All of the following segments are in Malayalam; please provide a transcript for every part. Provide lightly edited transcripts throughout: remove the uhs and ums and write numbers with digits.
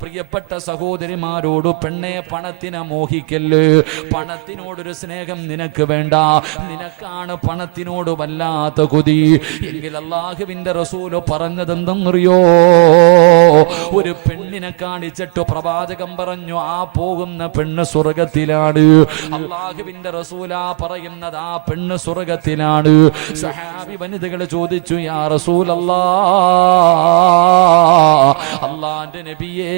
പ്രിയപ്പെട്ട സഹോദരിമാരോട് പെണ്ണെ പണത്തിനെ മോഹിക്കല്ല്. പണത്തിനോടൊരു സ്നേഹം നിനക്ക് വേണ്ട. നിനക്കാണ് പണത്തിനോട് വല്ലാത്ത കൊതി എങ്കിൽ അല്ലാഹുവിന്റെ റസൂല് പറഞ്ഞതെന്തെന്നറിയോ? ഒരു പെണ്ണിനെ കാണിച്ചിട്ട് പ്രവാചകൻ പറഞ്ഞു, ആ പോകുന്ന പെണ്ണ് സ്വർഗത്തിലാണ്. അല്ലാഹുവിന്റെ റസൂലാ പറയുന്നത്, ആ പെണ്ണ് സ്വർഗത്തിലാണ്. സഹാബി വനിതകൾ ചോദിച്ചു, യാ റസൂലല്ലാഹ്, അല്ലാഹുവിന്റെ നബിയേ,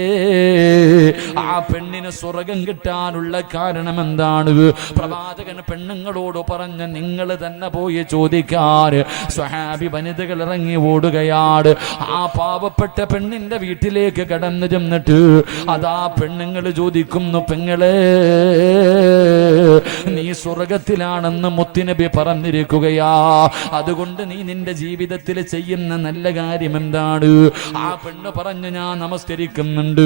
ആ പെണ്ണിന് സ്വർഗം കിട്ടാനുള്ള കാരണം എന്താണ്? പ്രവാചകൻ പെണ്ണുങ്ങളോട് പറഞ്ഞ, നിങ്ങൾ തന്നെ പോയി ചോദിക്കാൻ. സ്വഹാബി വനിതകൾ ഇറങ്ങി ഓടുകയാണ്. ആ പാവപ്പെട്ട പെണ്ണിന്റെ വീട്ടിലേക്ക് കടന്നു ചെന്നിട്ട് അതാ പെണ്ണുങ്ങൾ ചോദിക്കുന്നു, പെങ്ങളെ, നീ സ്വർഗത്തിലാണെന്ന് മുത്തുനബി പറഞ്ഞിരിക്കുകയാ, അതുകൊണ്ട് നീ നിന്റെ ജീവിതത്തിൽ ചെയ്യുന്ന നല്ല കാര്യം എന്താണ്? ആ പെണ്ണ് പറഞ്ഞു, ഞാൻ നമസ്കരിക്കുന്നുണ്ട്,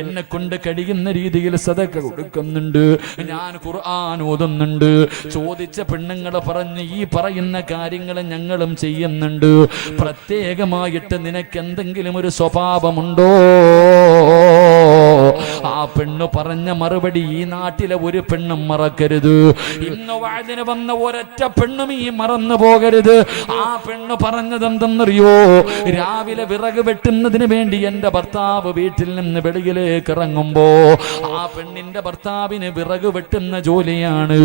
എന്നെ കൊണ്ട് കഴിയുന്ന രീതിയിൽ സദഖ കൊടുക്കുന്നുണ്ട്, ഞാൻ ഖുർആൻ ഓതുന്നുണ്ട്. ചോദിച്ച പെണ്ണുങ്ങളെ പറഞ്ഞു, ഈ പറയുന്ന കാര്യങ്ങൾ ഞങ്ങളും ചെയ്യുന്നുണ്ട്, പ്രത്യേകമായിട്ട് നിനക്ക് എന്തെങ്കിലും ഒരു സ്വഭാവമുണ്ടോ? ആ പെണ്ണ് പറഞ്ഞ മറുപടി ഈ നാട്ടിലെ ഒരു പെണ്ണും മറക്കരുത്. ഇന്ന് വാതിന് വന്ന ഒരൊറ്റ പെണ്ണും ഈ മറന്നു പോകരുത്. ആ പെണ്ണ് പറഞ്ഞത് എന്തെന്നറിയോ? രാവിലെ വിറക് വെട്ടുന്നതിന് വേണ്ടി എന്റെ ഭർത്താവ് വീട്ടിൽ നിന്ന് വെളിയിലേക്ക് ഇറങ്ങുമ്പോ, ആ പെണ്ണിന്റെ ഭർത്താവിന് വിറക് വെട്ടുന്ന ജോലിയാണ്.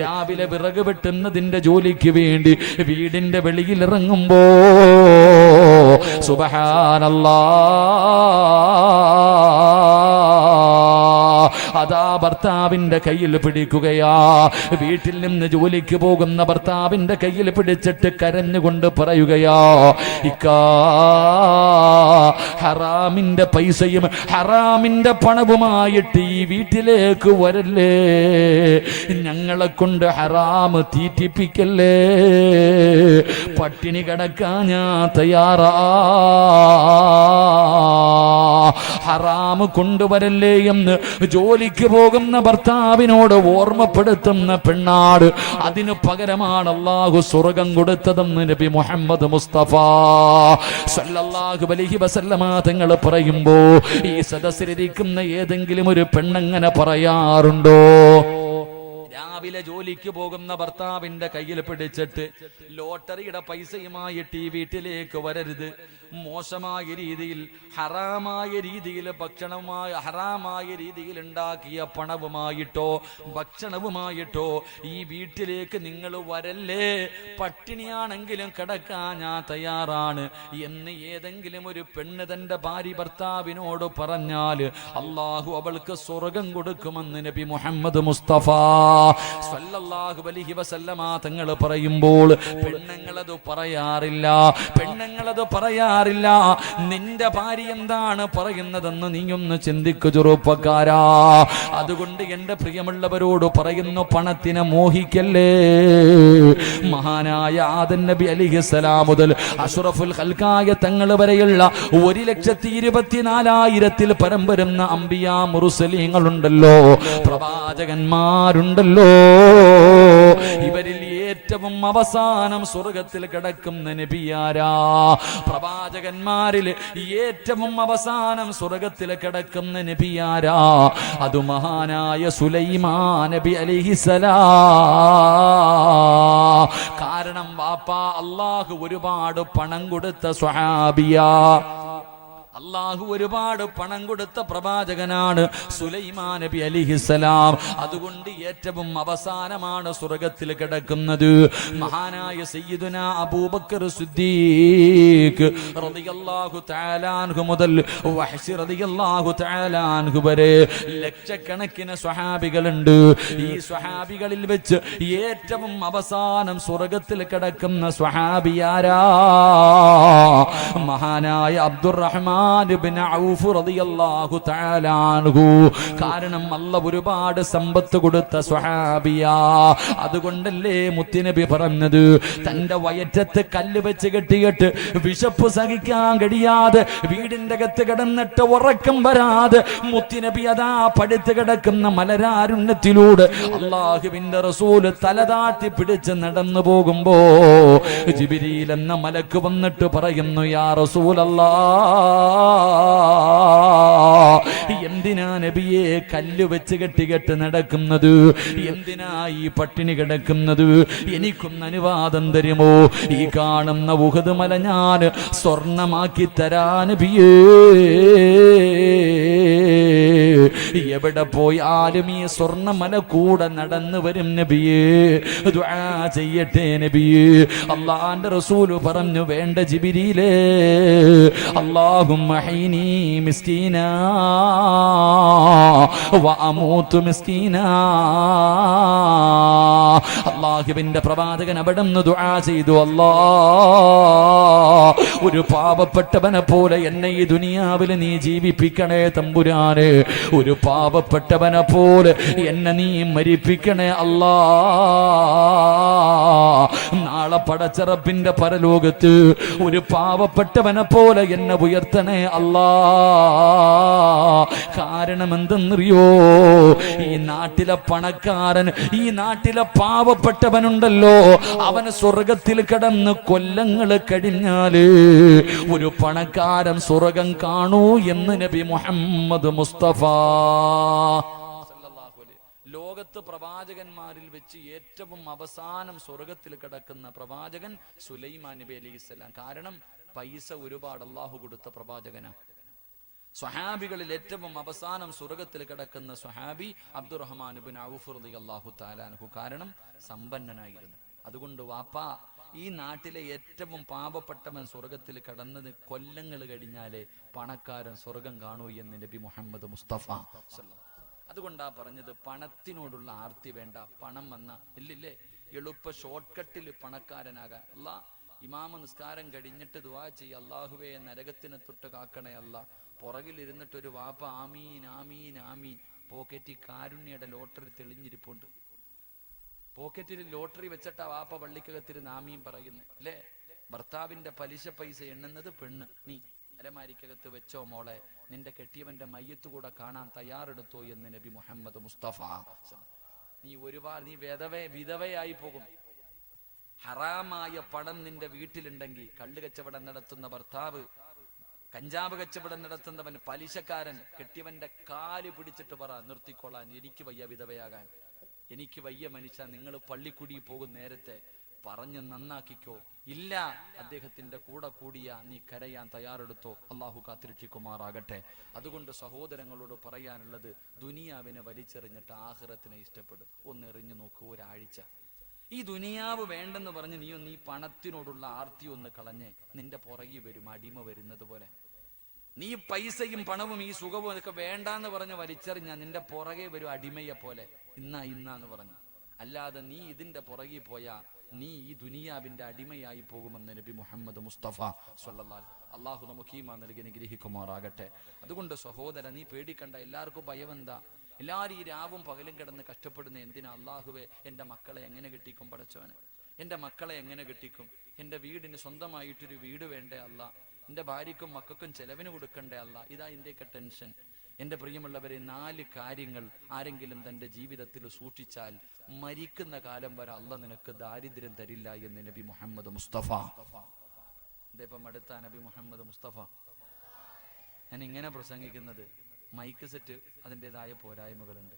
രാവിലെ വിറക് വെട്ടുന്നതിന്റെ ജോലിക്ക് വേണ്ടി വീടിന്റെ വെളിയിൽ ഇറങ്ങുമ്പോ, സുബ്ഹാനല്ലാഹ്, അതാ ഭർത്താവിന്റെ കയ്യിൽ പിടിക്കുകയാ. വീട്ടിൽ നിന്ന് ജോലിക്ക് പോകുന്ന ഭർത്താവിന്റെ കയ്യിൽ പിടിച്ചിട്ട് കരഞ്ഞുകൊണ്ട് പറയുകയാ, ഇക്കാ, ഹറാമിന്റെ പൈസയും ഹറാമിന്റെ പണവുമായിട്ട് ഈ വീട്ടിലേക്ക് വരല്ലേ, ഞങ്ങളെ കൊണ്ട് ഹറാം തീറ്റിപ്പിക്കല്ലേ, പട്ടിണി കിടക്കാൻ ഞാൻ തയ്യാറാ, ഹറാം കൊണ്ടുവരല്ലേ എന്ന് ജോലിക്ക് പോകുന്ന ഭർത്താവിനോട് ഓർമ്മപ്പെടുത്തുന്ന പെണ്ണാട്. അതിനു പകരമാണ് അല്ലാഹു സ്വർഗം കൊടുത്തതെന്ന് നബി മുഹമ്മദ് മുസ്തഫ സല്ലല്ലാഹു അലൈഹി വസല്ലമ തങ്ങൾ പറയുമ്പോ, ഈ സദസ്സിലിരിക്കുന്ന ഏതെങ്കിലും ഒരു പെണ്ണങ്ങനെ പറയാറുണ്ടോ? രാവിലെ ജോലിക്ക് പോകുന്ന ഭർത്താവിന്റെ കയ്യിൽ പിടിച്ചിട്ട്, ലോട്ടറിയുടെ പൈസയുമായിട്ട് ഈ വീട്ടിലേക്ക് വരരുത്, മോശമായ രീതിയിൽ ഹറാമായ രീതിയിൽ ഹറാമായ രീതിയിൽ ഉണ്ടാക്കിയ പണവുമായിട്ടോ ഭക്ഷണവുമായിട്ടോ ഈ വീട്ടിലേക്ക് നിങ്ങൾ വരല്ലേ, പട്ടിണിയാണെങ്കിലും കിടക്കാൻ ഞാൻ തയ്യാറാണ് എന്ന് ഏതെങ്കിലും ഒരു പെണ്ണ് തന്റെ ഭാര്യ ഭർത്താവിനോട് പറഞ്ഞാൽ അള്ളാഹു അവൾക്ക് സ്വർഗം കൊടുക്കുമെന്ന് നബി മുഹമ്മദ് മുസ്തഫ സല്ലല്ലാഹു അലൈഹി വസല്ലമ തങ്ങൾ പറയുമ്പോൾ പെണ്ണുങ്ങളത് പറയാറില്ല. നിന്റെ ഭാര്യ എന്താണ് പറയുന്നതെന്ന് നീയൊന്ന് ചിന്തിക്കു ചെറുപ്പക്കാരാ. അതുകൊണ്ട് എന്റെ പ്രിയമുള്ളവരോട് പറയുന്നു, പണത്തിനെ മോഹിക്കല്ലേ. മഹാനായ ആദം നബി അലൈഹിസ്സലാം മുതൽ അഷ്റഫുൽ ഖൽഖായ തങ്ങൾ വരെയുള്ള 1,24,000 പരം വരുന്ന അംബിയാ മുർസലീങ്ങളുണ്ടല്ലോ, പ്രവാചകന്മാരുണ്ടല്ലോ, ഇവരിൽ ഏറ്റവും അവസാനം സ്വർഗത്തിൽ കിടക്കുന്ന നബിയാരാ? പ്രവാചകന്മാരിൽ ഏറ്റവും അവസാനം സ്വർഗത്തിൽ കിടക്കുന്ന നബിയാരാ? അത് മഹാനായ സുലൈമാൻ നബി അലൈഹിസ്സലാം. കാരണം വാപ്പാ അല്ലാഹു ഒരുപാട് പണം കൊടുത്ത സ്വഹാബിയാ, അല്ലാഹു ഒരുപാട് പണം കൊടുത്ത പ്രവാചകനാണ് സുലൈമാൻ നബി അലൈഹിസ്സലാം. അതുകൊണ്ട് ഏറ്റവും അവസാനമാണ് സ്വർഗത്തിൽ കിടക്കുന്നത്. മഹാനായ സയ്യിദുനാ അബൂബക്കർ സിദ്ദീഖ് റളിയല്ലാഹു തആല അൻഹു മുതൽ വഹ്ശി റളിയല്ലാഹു തആല അൻഹു വരെ ലക്ഷക്കണക്കിന് സ്വഹാബികളുണ്ട്. ഈ സ്വഹാബികളിൽ വെച്ച് ഏറ്റവും അവസാനം സ്വർഗത്തിൽ കിടക്കുന്ന സ്വഹാബിയാരാ? മഹാനായ അബ്ദുറഹ്മാൻ ഇബ്നു ഔഫ് റളിയല്ലാഹു തആല അൻഹു. കാരണം അല്ലാഹു ഒരുപാട് സമ്പത്ത് കൊടുത്ത സ്വഹാബിയാ. അതുകൊണ്ടല്ലേ മുത്തുനബി പറഞ്ഞത്, തന്റെ വയറ്റത്ത് കല്ല് വെച്ച് കെട്ടിയിട്ട് വിശപ്പ് സഹിക്കാൻ കഴിയാതെ വീടിന്റെ അകത്ത് കിടന്നിട്ട് ഉറക്കം വരാതെ മുത്തുനബി അതാ പടുത്ത് കിടക്കുന്ന മലരാരുണ്യത്തിലൂടെ അല്ലാഹുവിന്റെ റസൂൽ തലതാട്ടി പിടിച്ച് നടന്നു പോകുമ്പോ ജിബ്രീൽ എന്ന മലക്ക് വന്നിട്ട് പറയുന്നു, യാ റസൂലല്ലാഹ്, എന്തിനാ നബിയെ കല്ല് വെച്ച് കെട്ടികെട്ട് നടക്കുന്നത്? എന്തിനാ ഈ പട്ടിണി കിടക്കുന്നത്? എനിക്കൊന്ന് അനുവാദം തരുമോ? ഈ കാണുന്ന ഉഹദ് മല ഞാൻ സ്വർണമാക്കി തരാ നബിയേ. എവിടെ പോയാലും ഈ സ്വർണ്ണമല കൂടെ നടന്നു വരും നബിയേ. ദുആ ചെയ്യട്ടെ നബിയേ. അല്ലാഹുവിന്റെ റസൂല് പറഞ്ഞു, വേണ്ട ജിബ്രീലേ, അല്ലാഹുമ്മ ഹീനി മിസ്കീനാ വ അമൂതു മിസ്കീനാ. അല്ലാഹുവിന്റെ പ്രവാചകൻ അവിടുന്ന് ദുആ ചെയ്തു, ഒരു പാവപ്പെട്ടവനെ പോലെ എന്നെ ഈ ദുനിയാവിൽ നീ ജീവിപ്പിക്കണേ തമ്പുരാനെ. ഒരു പാവപ്പെട്ടവനെ പോലെ എന്നെ നീ മരിപ്പിക്കണേ അല്ലാ. നാളെ പടച്ചറപ്പിന്റെ പരലോകത്ത് ഒരു പാവപ്പെട്ടവനെ പോലെ എന്നെ ഉയർത്തണേ അല്ലാ. കാരണം എന്തെന്നറിയോ? ഈ നാട്ടിലെ പണക്കാരൻ, ഈ നാട്ടിലെ പാവപ്പെട്ടവനുണ്ടല്ലോ, അവന് സ്വർഗത്തിൽ കിടന്ന് കൊല്ലങ്ങൾ കഴിഞ്ഞാല് ഒരു പണക്കാരൻ സ്വർഗം കാണൂ എന്ന് നബി മുഹമ്മദ് മുസ്തഫ. ലോകത്ത് പ്രവാചകന്മാരിൽ വെച്ച് ഏറ്റവും അവസാനം സ്വർഗത്തിൽ കിടക്കുന്ന പ്രവാചകൻ സുലൈമാൻ നബി അലൈഹിസ്സലാം. കാരണം പൈസ ഒരുപാട് അള്ളാഹു കൊടുത്ത പ്രവാചകനാ. സ്വഹാബികളിൽ ഏറ്റവും അവസാനം സ്വർഗത്തിൽ കിടക്കുന്ന സ്വഹാബി അബ്ദുറഹ്മാൻ ഇബ്നു ഔഫ് റളിയല്ലാഹു തആല അൻഹു. കാരണം സമ്പന്നനായിരുന്നു. അതുകൊണ്ട് വാപ്പാ, ഈ നാട്ടിലെ ഏറ്റവും പാവപ്പെട്ടവൻ സ്വർഗത്തിൽ കടന്നത് കൊല്ലങ്ങൾ കഴിഞ്ഞാലേ പണക്കാരൻ സ്വർഗം കാണൂ എന്ന് നബി മുഹമ്മദ് മുസ്തഫ. അതുകൊണ്ടാ പറഞ്ഞത്, പണത്തിനോടുള്ള ആർത്തി വേണ്ട. പണം വന്ന ഇല്ലില്ലേ എളുപ്പ ഷോർട്ട് കട്ടിൽ പണക്കാരനാകാൻ. അല്ലാ, ഇമാമ നിസ്കാരം കഴിഞ്ഞിട്ട് ദുആ ചെയ്യ, അല്ലാഹുവേ നരകത്തിനെ തൊട്ട് കാക്കണേ അല്ലാ. പുറകിൽ ഇരുന്നിട്ടൊരു വാപ്പ ആമീൻ ആമീൻ ആമീൻ. പോക്കറ്റിൽ കാരുണ്യയുടെ ലോട്ടറി തെളിഞ്ഞിരിപ്പുണ്ട്. പോക്കറ്റിൽ ലോട്ടറി വെച്ചിട്ടാ വാപ്പ പള്ളിക്കകത്തിരുന്ന് ആമീൻ പറയുന്നത് അല്ലേ. ഭർത്താവിന്റെ പലിശ പൈസ എണ്ണുന്നത് പെണ്ണ്. നീ അലമാരിക്കകത്ത് വെച്ചോ മോളെ, നിന്റെ കെട്ടിയവന്റെ മയ്യത്ത് കൂടെ കാണാൻ തയ്യാറെടുത്തോ എന്ന് നബി മുഹമ്മദ് മുസ്തഫ. നീ ഒരുപാട് വിധവയായി പോകും. ഹറാമായ പണം നിന്റെ വീട്ടിലുണ്ടെങ്കിൽ, കള്ള് കച്ചവടം നടത്തുന്ന ഭർത്താവ്, കഞ്ചാവ് കച്ചവടം നടത്തുന്നവൻ, പലിശക്കാരൻ, കെട്ടിയവന്റെ കാല് പിടിച്ചിട്ട് പറ, നിർത്തിക്കൊള്ളാൻ, എനിക്ക് വയ്യ വിധവയാകാൻ, എനിക്ക് വയ്യ മനുഷ്യ, നിങ്ങൾ പള്ളിക്കുടി പോകും നേരത്തെ പറഞ്ഞ് നന്നാക്കിക്കോ. ഇല്ല, അദ്ദേഹത്തിന്റെ കൂടെ കൂടിയ നീ കരയാൻ തയ്യാറെടുത്തോ. അള്ളാഹു കാത്തിരക്ഷിക്കുമാറാകട്ടെ. അതുകൊണ്ട് സഹോദരങ്ങളോട് പറയാനുള്ളത്, ദുനിയാവിനെ വലിച്ചെറിഞ്ഞിട്ട് ആഖിറത്തിനെ ഇഷ്ടപ്പെടും. ഒന്ന് എറിഞ്ഞു നോക്കൂ ഒരാഴ്ച. ഈ ദുനിയാവ് വേണ്ടെന്ന് പറഞ്ഞ് നീ പണത്തിനോടുള്ള ആർത്തി ഒന്ന് കളഞ്ഞ് നിന്റെ പുറകെ വരും അടിമ വരുന്നത് പോലെ. നീ പൈസയും പണവും ഈ സുഖവും ഒക്കെ വേണ്ടാന്ന് പറഞ്ഞ് വലിച്ചെറിഞ്ഞ നിന്റെ പുറകെ വരും അടിമയെ പോലെ. ഇന്നാന്ന് പറഞ്ഞു. അല്ലാതെ നീ ഇതിന്റെ പുറകെ പോയാ നീ ഈ ദുനിയാവിന്റെ അടിമയായി പോകുമെന്ന് നബി മുഹമ്മദ് മുസ്തഫ സ്വല്ലല്ലാഹു. അള്ളാഹു നമുക്ക് ഈമാൻ നൽകി അനുഗ്രഹിക്കുമാറാകട്ടെ. അതുകൊണ്ട് സഹോദര, നീ പേടിക്കണ്ട. എല്ലാവർക്കും ഭയമെന്താ? എല്ലാവരും ഈ രാവും പകലും കിടന്ന് കഷ്ടപ്പെടുന്ന എന്തിനാ? അള്ളാഹുവേ, എൻ്റെ മക്കളെ എങ്ങനെ കെട്ടിക്കും പടച്ചവനെ? എൻ്റെ മക്കളെ എങ്ങനെ കെട്ടിക്കും? എൻ്റെ വീടിന് സ്വന്തമായിട്ടൊരു വീട് വേണ്ടേ അല്ല? എൻ്റെ ഭാര്യക്കും മക്കൾക്കും ചെലവിന് കൊടുക്കണ്ടേ അല്ല? ഇതാ ഇന്ത്യക്ക് ടെൻഷൻ. എൻ്റെ പ്രിയമുള്ളവരെ, 4 കാര്യങ്ങൾ ആരെങ്കിലും തൻ്റെ ജീവിതത്തിൽ സൂക്ഷിച്ചാൽ മരിക്കുന്ന കാലം വരെ അല്ല നിനക്ക് ദാരിദ്ര്യം തരില്ല എന്ന് നബി മുഹമ്മദ് മുസ്തഫ. ഇതേപ്പം അടുത്ത നബി മുഹമ്മദ് മുസ്തഫ. ഞാൻ ഇങ്ങനെ പ്രസംഗിക്കുന്നത്, മൈക്ക് സെറ്റ് അതിൻ്റെതായ പോരായ്മകളുണ്ട്.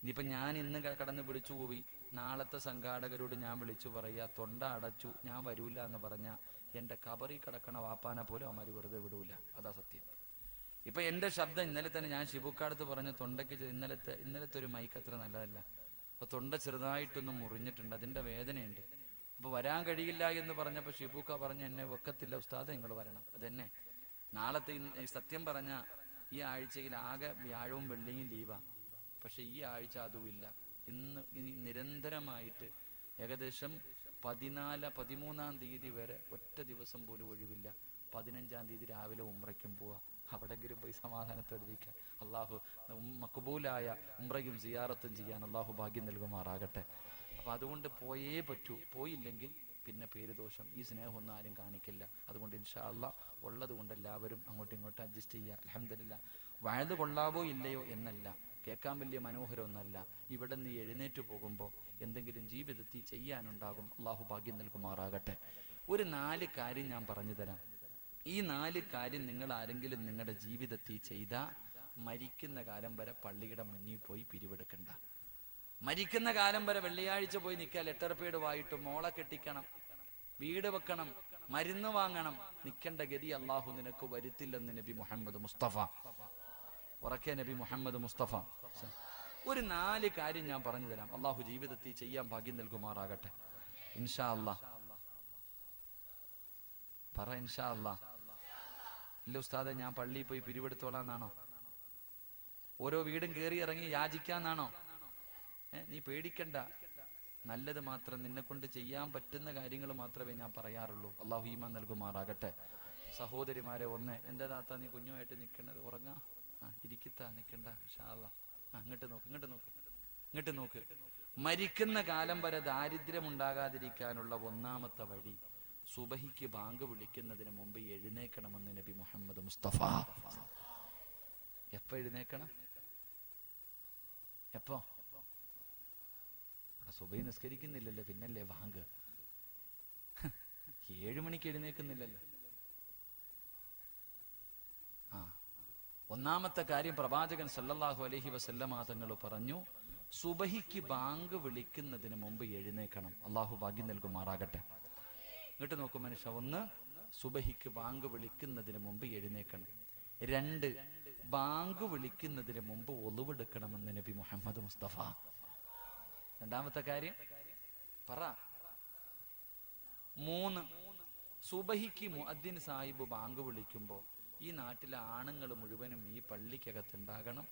ഇനിയിപ്പം ഞാൻ ഇന്ന് കടന്ന് വിളിച്ചു പോയി, നാളത്തെ സംഘാടകരോട് ഞാൻ വിളിച്ചു പറയുക, തൊണ്ട അടച്ചു ഞാൻ വരൂല എന്ന് പറഞ്ഞാൽ എൻ്റെ കബറി കിടക്കണ വാപ്പാനെ പോലും അവന്മാർ വെറുതെ വിടൂല. അതാ സത്യം. ഇപ്പം എൻ്റെ ശബ്ദം ഇന്നലെ തന്നെ ഞാൻ ഷിബുക്കാടത്ത് പറഞ്ഞ തൊണ്ടയ്ക്ക് ഇന്നലത്തെ ഒരു മൈക്ക് അത്ര നല്ലതല്ല. അപ്പോൾ തൊണ്ട ചെറുതായിട്ടൊന്ന് മുറിഞ്ഞിട്ടുണ്ട്, അതിൻ്റെ വേദനയുണ്ട്. അപ്പോൾ വരാൻ കഴിയില്ല എന്ന് പറഞ്ഞപ്പോൾ ഷിബുക്ക പറഞ്ഞ് എന്നെ വെക്കത്തില്ല ഉസ്താദ്, നിങ്ങൾ വരണം. അതെന്നെ നാളത്തെ സത്യം പറഞ്ഞ ഈ ആഴ്ചയിൽ ആകെ വ്യാഴവും വെള്ളിയും ലീവാ. പക്ഷെ ഈ ആഴ്ച അതുമില്ല. ഇനി നിരന്തരമായിട്ട് ഏകദേശം 13-ാം തീയതി വരെ ഒറ്റ ദിവസം പോലും ഒഴിവില്ല. 15-ാം തീയതി രാവിലെ ഉംറയ്ക്കും പോവാ. അവിടെങ്കിലും പോയി സമാധാനത്തോടിരിക്കുക. അള്ളാഹു മഖബൂലായ ഉംറയും സിയാറത്തും ചെയ്യാൻ അള്ളാഹു ഭാഗ്യം നൽകുമാറാകട്ടെ. അപ്പം അതുകൊണ്ട് പോയേ പറ്റൂ. പോയില്ലെങ്കിൽ പിന്നെ പേരുദോഷം, ഈ സ്നേഹമൊന്നും ആരും കാണിക്കില്ല. അതുകൊണ്ട് ഇൻഷാ അള്ളാഹ് ഉള്ളത് കൊണ്ട് എല്ലാവരും അങ്ങോട്ടും ഇങ്ങോട്ടും അഡ്ജസ്റ്റ് ചെയ്യുക. അൽഹംദുലില്ലാ. വയത് കൊള്ളാവോ ഇല്ലയോ എന്നല്ല, കേൾക്കാൻ വലിയ മനോഹരമൊന്നല്ല. ഇവിടെ നീ എഴുന്നേറ്റ് പോകുമ്പോൾ എന്തെങ്കിലും ജീവിതത്തിൽ ചെയ്യാനുണ്ടാകും. അള്ളാഹു ഭാഗ്യം നൽകുമാറാകട്ടെ. ഒരു 4 കാര്യം ഞാൻ പറഞ്ഞു തരാം. ഈ 4 കാര്യം നിങ്ങൾ ആരെങ്കിലും നിങ്ങളുടെ ജീവിതത്തിൽ ചെയ്താൽ മരിക്കുന്ന കാലം വരെ പള്ളിയുടെ മുന്നിൽ പോയി പിരിവെടുക്കണ്ട. മരിക്കുന്ന കാലം വരെ വെള്ളിയാഴ്ച പോയി നിൽക്കുക, ലെറ്റർ പേഡ് വായിട്ട് മോളെ കെട്ടിക്കണം, വീട് വെക്കണം, മരുന്ന് വാങ്ങണം. നിൽക്കേണ്ട ഗതി അള്ളാഹു നിനക്ക് വരുത്തില്ലെന്ന് നബി മുഹമ്മദ് മുസ്തഫ. ഉറക്കെ നബി മുഹമ്മദ് മുസ്തഫ. ഒരു 4 കാര്യം ഞാൻ പറഞ്ഞു തരാം. അള്ളാഹു ജീവിതത്തിൽ ചെയ്യാൻ ഭാഗ്യം നൽകുമാറാകട്ടെ. ഇൻഷാ അല്ലാഹ് പറ. ഇൻഷാ അല്ലാഹ്. ഇല്ല ഉസ്താദെ, ഞാൻ പള്ളിയിൽ പോയി പിരിവെടുത്തോളാന്നാണോ? ഓരോ വീടും കയറി ഇറങ്ങി യാചിക്കാന്നാണോ? നീ പേടിക്കണ്ട. നല്ലത് മാത്രം, നിന്നെ കൊണ്ട് ചെയ്യാൻ പറ്റുന്ന കാര്യങ്ങൾ മാത്രമേ ഞാൻ പറയാറുള്ളൂ. അള്ളാഹു ഈമാൻ നൽകുമാറാകട്ടെ. സഹോദരിമാരെ, എന്റെ താത്ത നീ കുഞ്ഞുമായിട്ട് നിൽക്കണത്, ഉറങ്ങാ, ഇരിക്കത്താ, നിൽക്കണ്ട, ഇൻഷാ അല്ലാഹ്. ഇങ്ങോട്ട് നോക്ക്, ഇങ്ങോട്ട് നോക്ക്, ഇങ്ങോട്ട് നോക്ക്. മരിക്കുന്ന കാലം വരെ ദാരിദ്ര്യം ഉണ്ടാകാതിരിക്കാനുള്ള ഒന്നാമത്തെ വഴി സുബഹിക്ക് ബാങ്ക് വിളിക്കുന്നതിന് മുമ്പ് എഴുന്നേക്കണമെന്ന് നബി മുഹമ്മദ് മുസ്തഫ. എപ്പോ എഴുന്നേക്കണം? എപ്പോ? ഇവിടെ സുബഹി നിസ്കരിക്കുന്നില്ലല്ലോ, പിന്നല്ലേ ബാങ്ക്. 7 മണിക്ക് എഴുന്നേക്കുന്നില്ലല്ലോ. ഒന്നാമത്തെ കാര്യം പ്രവാചകൻ സല്ലല്ലാഹു അലൈഹി വസല്ലമ തങ്ങൾ പറഞ്ഞു, സുബഹിക്ക് ബാങ്ക് വിളിക്കുന്നതിന് മുമ്പ് എഴുന്നേക്കണം. അള്ളാഹു ഭാഗ്യം നൽകുമാറാകട്ടെ. ഇങ്ങോട്ട് നോക്കും മനുഷ്യ. 1, സുബഹിക്ക് ബാങ്ക് വിളിക്കുന്നതിന് മുമ്പ് എഴുന്നേക്കണം. 2, ബാങ്ക് വിളിക്കുന്നതിന് മുമ്പ് ഒളുവെടുക്കണമെന്ന് നബി മുഹമ്മദ് മുസ്തഫ. രണ്ടാമത്തെ കാര്യം പറ. 3, സുബഹിക്ക് മുഅദ്ദിൻ സാഹിബ് ബാങ്ക് വിളിക്കുമ്പോൾ ഈ നാട്ടിലെ ആണുങ്ങൾ മുഴുവനും ഈ പള്ളിക്കകത്തുണ്ടാകണം,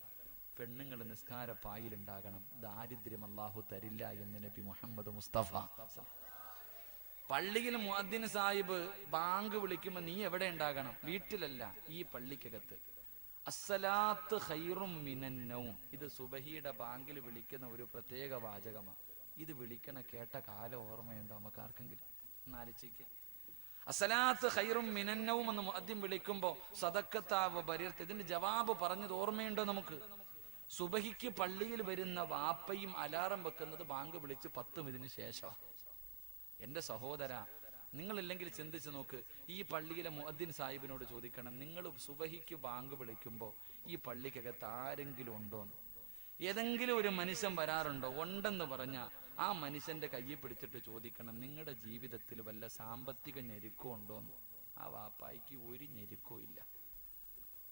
പെണ്ണുങ്ങൾ നിസ്കാര പായിലുണ്ടാകണം. ദാരിദ്ര്യം അല്ലാഹു തരില്ല എന്ന് നബി മുഹമ്മദ് മുസ്തഫ. പള്ളിയിൽ മുഅദ്ദിൻ സാഹിബ് ബാങ്ക് വിളിക്കുമ്പോൾ നീ എവിടെ ഉണ്ടാകണം? വീട്ടിലല്ല, ഈ പള്ളിക്കകത്ത്. അസ്സലാത്ത് ഖൈറും മിനൻ നൗം. ഇത് സുബഹിയുടെ ബാങ്കിൽ വിളിക്കുന്ന ഒരു പ്രത്യേക വാചകമാണ്. ഇത് വിളിക്കണ കേട്ട കാലം ഓർമ്മയുണ്ടോ നമുക്ക് ആർക്കെങ്കിലും? എന്നാലോചിക്ക്. അസ്സലാത്ത് ഖൈറും മിനൻ നൗം എന്ന് മുഅദ്ദിൻ വിളിക്കുമ്പോ സദഖത്താവ് ബരീർത്ത്, ഇതിന്റെ ജവാബ് പറഞ്ഞത് ഓർമ്മയുണ്ടോ നമുക്ക്? സുബഹിക്ക് പള്ളിയിൽ വരുന്ന വാപ്പയും അലാറം വെക്കുന്നത് ബാങ്ക് വിളിച്ച് 10 മിനിറ്റിന് ശേഷം. എന്റെ സഹോദര, നിങ്ങളില്ലെങ്കിൽ ചിന്തിച്ചു നോക്ക്. ഈ പള്ളിയിലെ മുഅദ്ദിൻ സാഹിബിനോട് ചോദിക്കണം, നിങ്ങൾ സുബഹിക്ക് ബാങ്ക് വിളിക്കുമ്പോൾ ഈ പള്ളിക്കകത്ത് ആരെങ്കിലും ഉണ്ടോന്ന്? ഏതെങ്കിലും ഒരു മനുഷ്യൻ വരാറുണ്ടോ? ഉണ്ടെന്ന് പറഞ്ഞാൽ ആ മനുഷ്യന്റെ കയ്യിൽ പിടിച്ചിട്ട് ചോദിക്കണം, നിങ്ങളുടെ ജീവിതത്തിൽ വല്ല സാമ്പത്തിക ഞെരുക്കോ ഉണ്ടോന്ന്? ആ വാപ്പായിക്ക് ഒരു ഞെരുക്കോ ഇല്ല.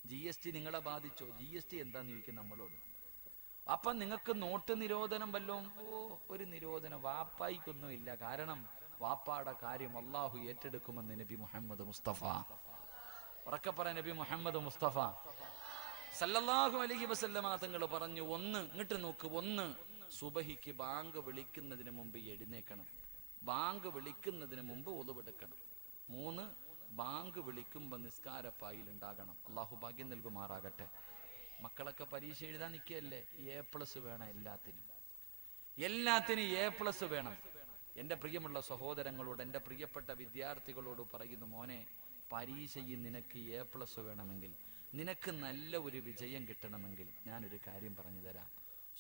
GST നിങ്ങളെ ബാധിച്ചോ? GST എന്താന്ന് ചോദിക്കും നമ്മളോട്. അപ്പൊ നിങ്ങൾക്ക് നോട്ട് നിരോധനം വല്ലതും? ഒരു നിരോധനം വാപ്പായിക്കൊന്നും ഇല്ല. കാരണം വാപ്പാടെ കാര്യം അള്ളാഹു ഏറ്റെടുക്കുമെന്ന് നബി മുഹമ്മദ് മുസ്തഫ. ഉറക്കെ പറ, നബി മുഹമ്മദ് മുസ്തഫ സല്ലല്ലാഹു അലൈഹി വസല്ലമ തങ്ങൾ പറഞ്ഞു, 1, ഇങ്ങോട്ട് നോക്ക്. 1, സുബഹിക്ക് ബാങ്ക് വിളിക്കുന്നതിന് മുമ്പ് എഴുന്നേക്കണം. ബാങ്ക് വിളിക്കുന്നതിന് മുമ്പ് ഒളുവെടുക്കണം. 3, ബാങ്ക് വിളിക്കുമ്പോ നിസ്കാരപ്പായിൽ ഉണ്ടാകണം. അള്ളാഹു ഭാഗ്യം നൽകുമാറാകട്ടെ. മക്കളൊക്കെ പരീക്ഷ എഴുതാൻ നിൽക്കുകയല്ലേ? A+ വേണം എല്ലാത്തിനും. A+ വേണം. എൻ്റെ പ്രിയമുള്ള സഹോദരങ്ങളോട്, എൻ്റെ പ്രിയപ്പെട്ട വിദ്യാർത്ഥികളോട് പറയുന്നു, മോനെ, പരീക്ഷയിൽ നിനക്ക് A+ വേണമെങ്കിൽ, നിനക്ക് നല്ല ഒരു വിജയം കിട്ടണമെങ്കിൽ ഞാനൊരു കാര്യം പറഞ്ഞു തരാം.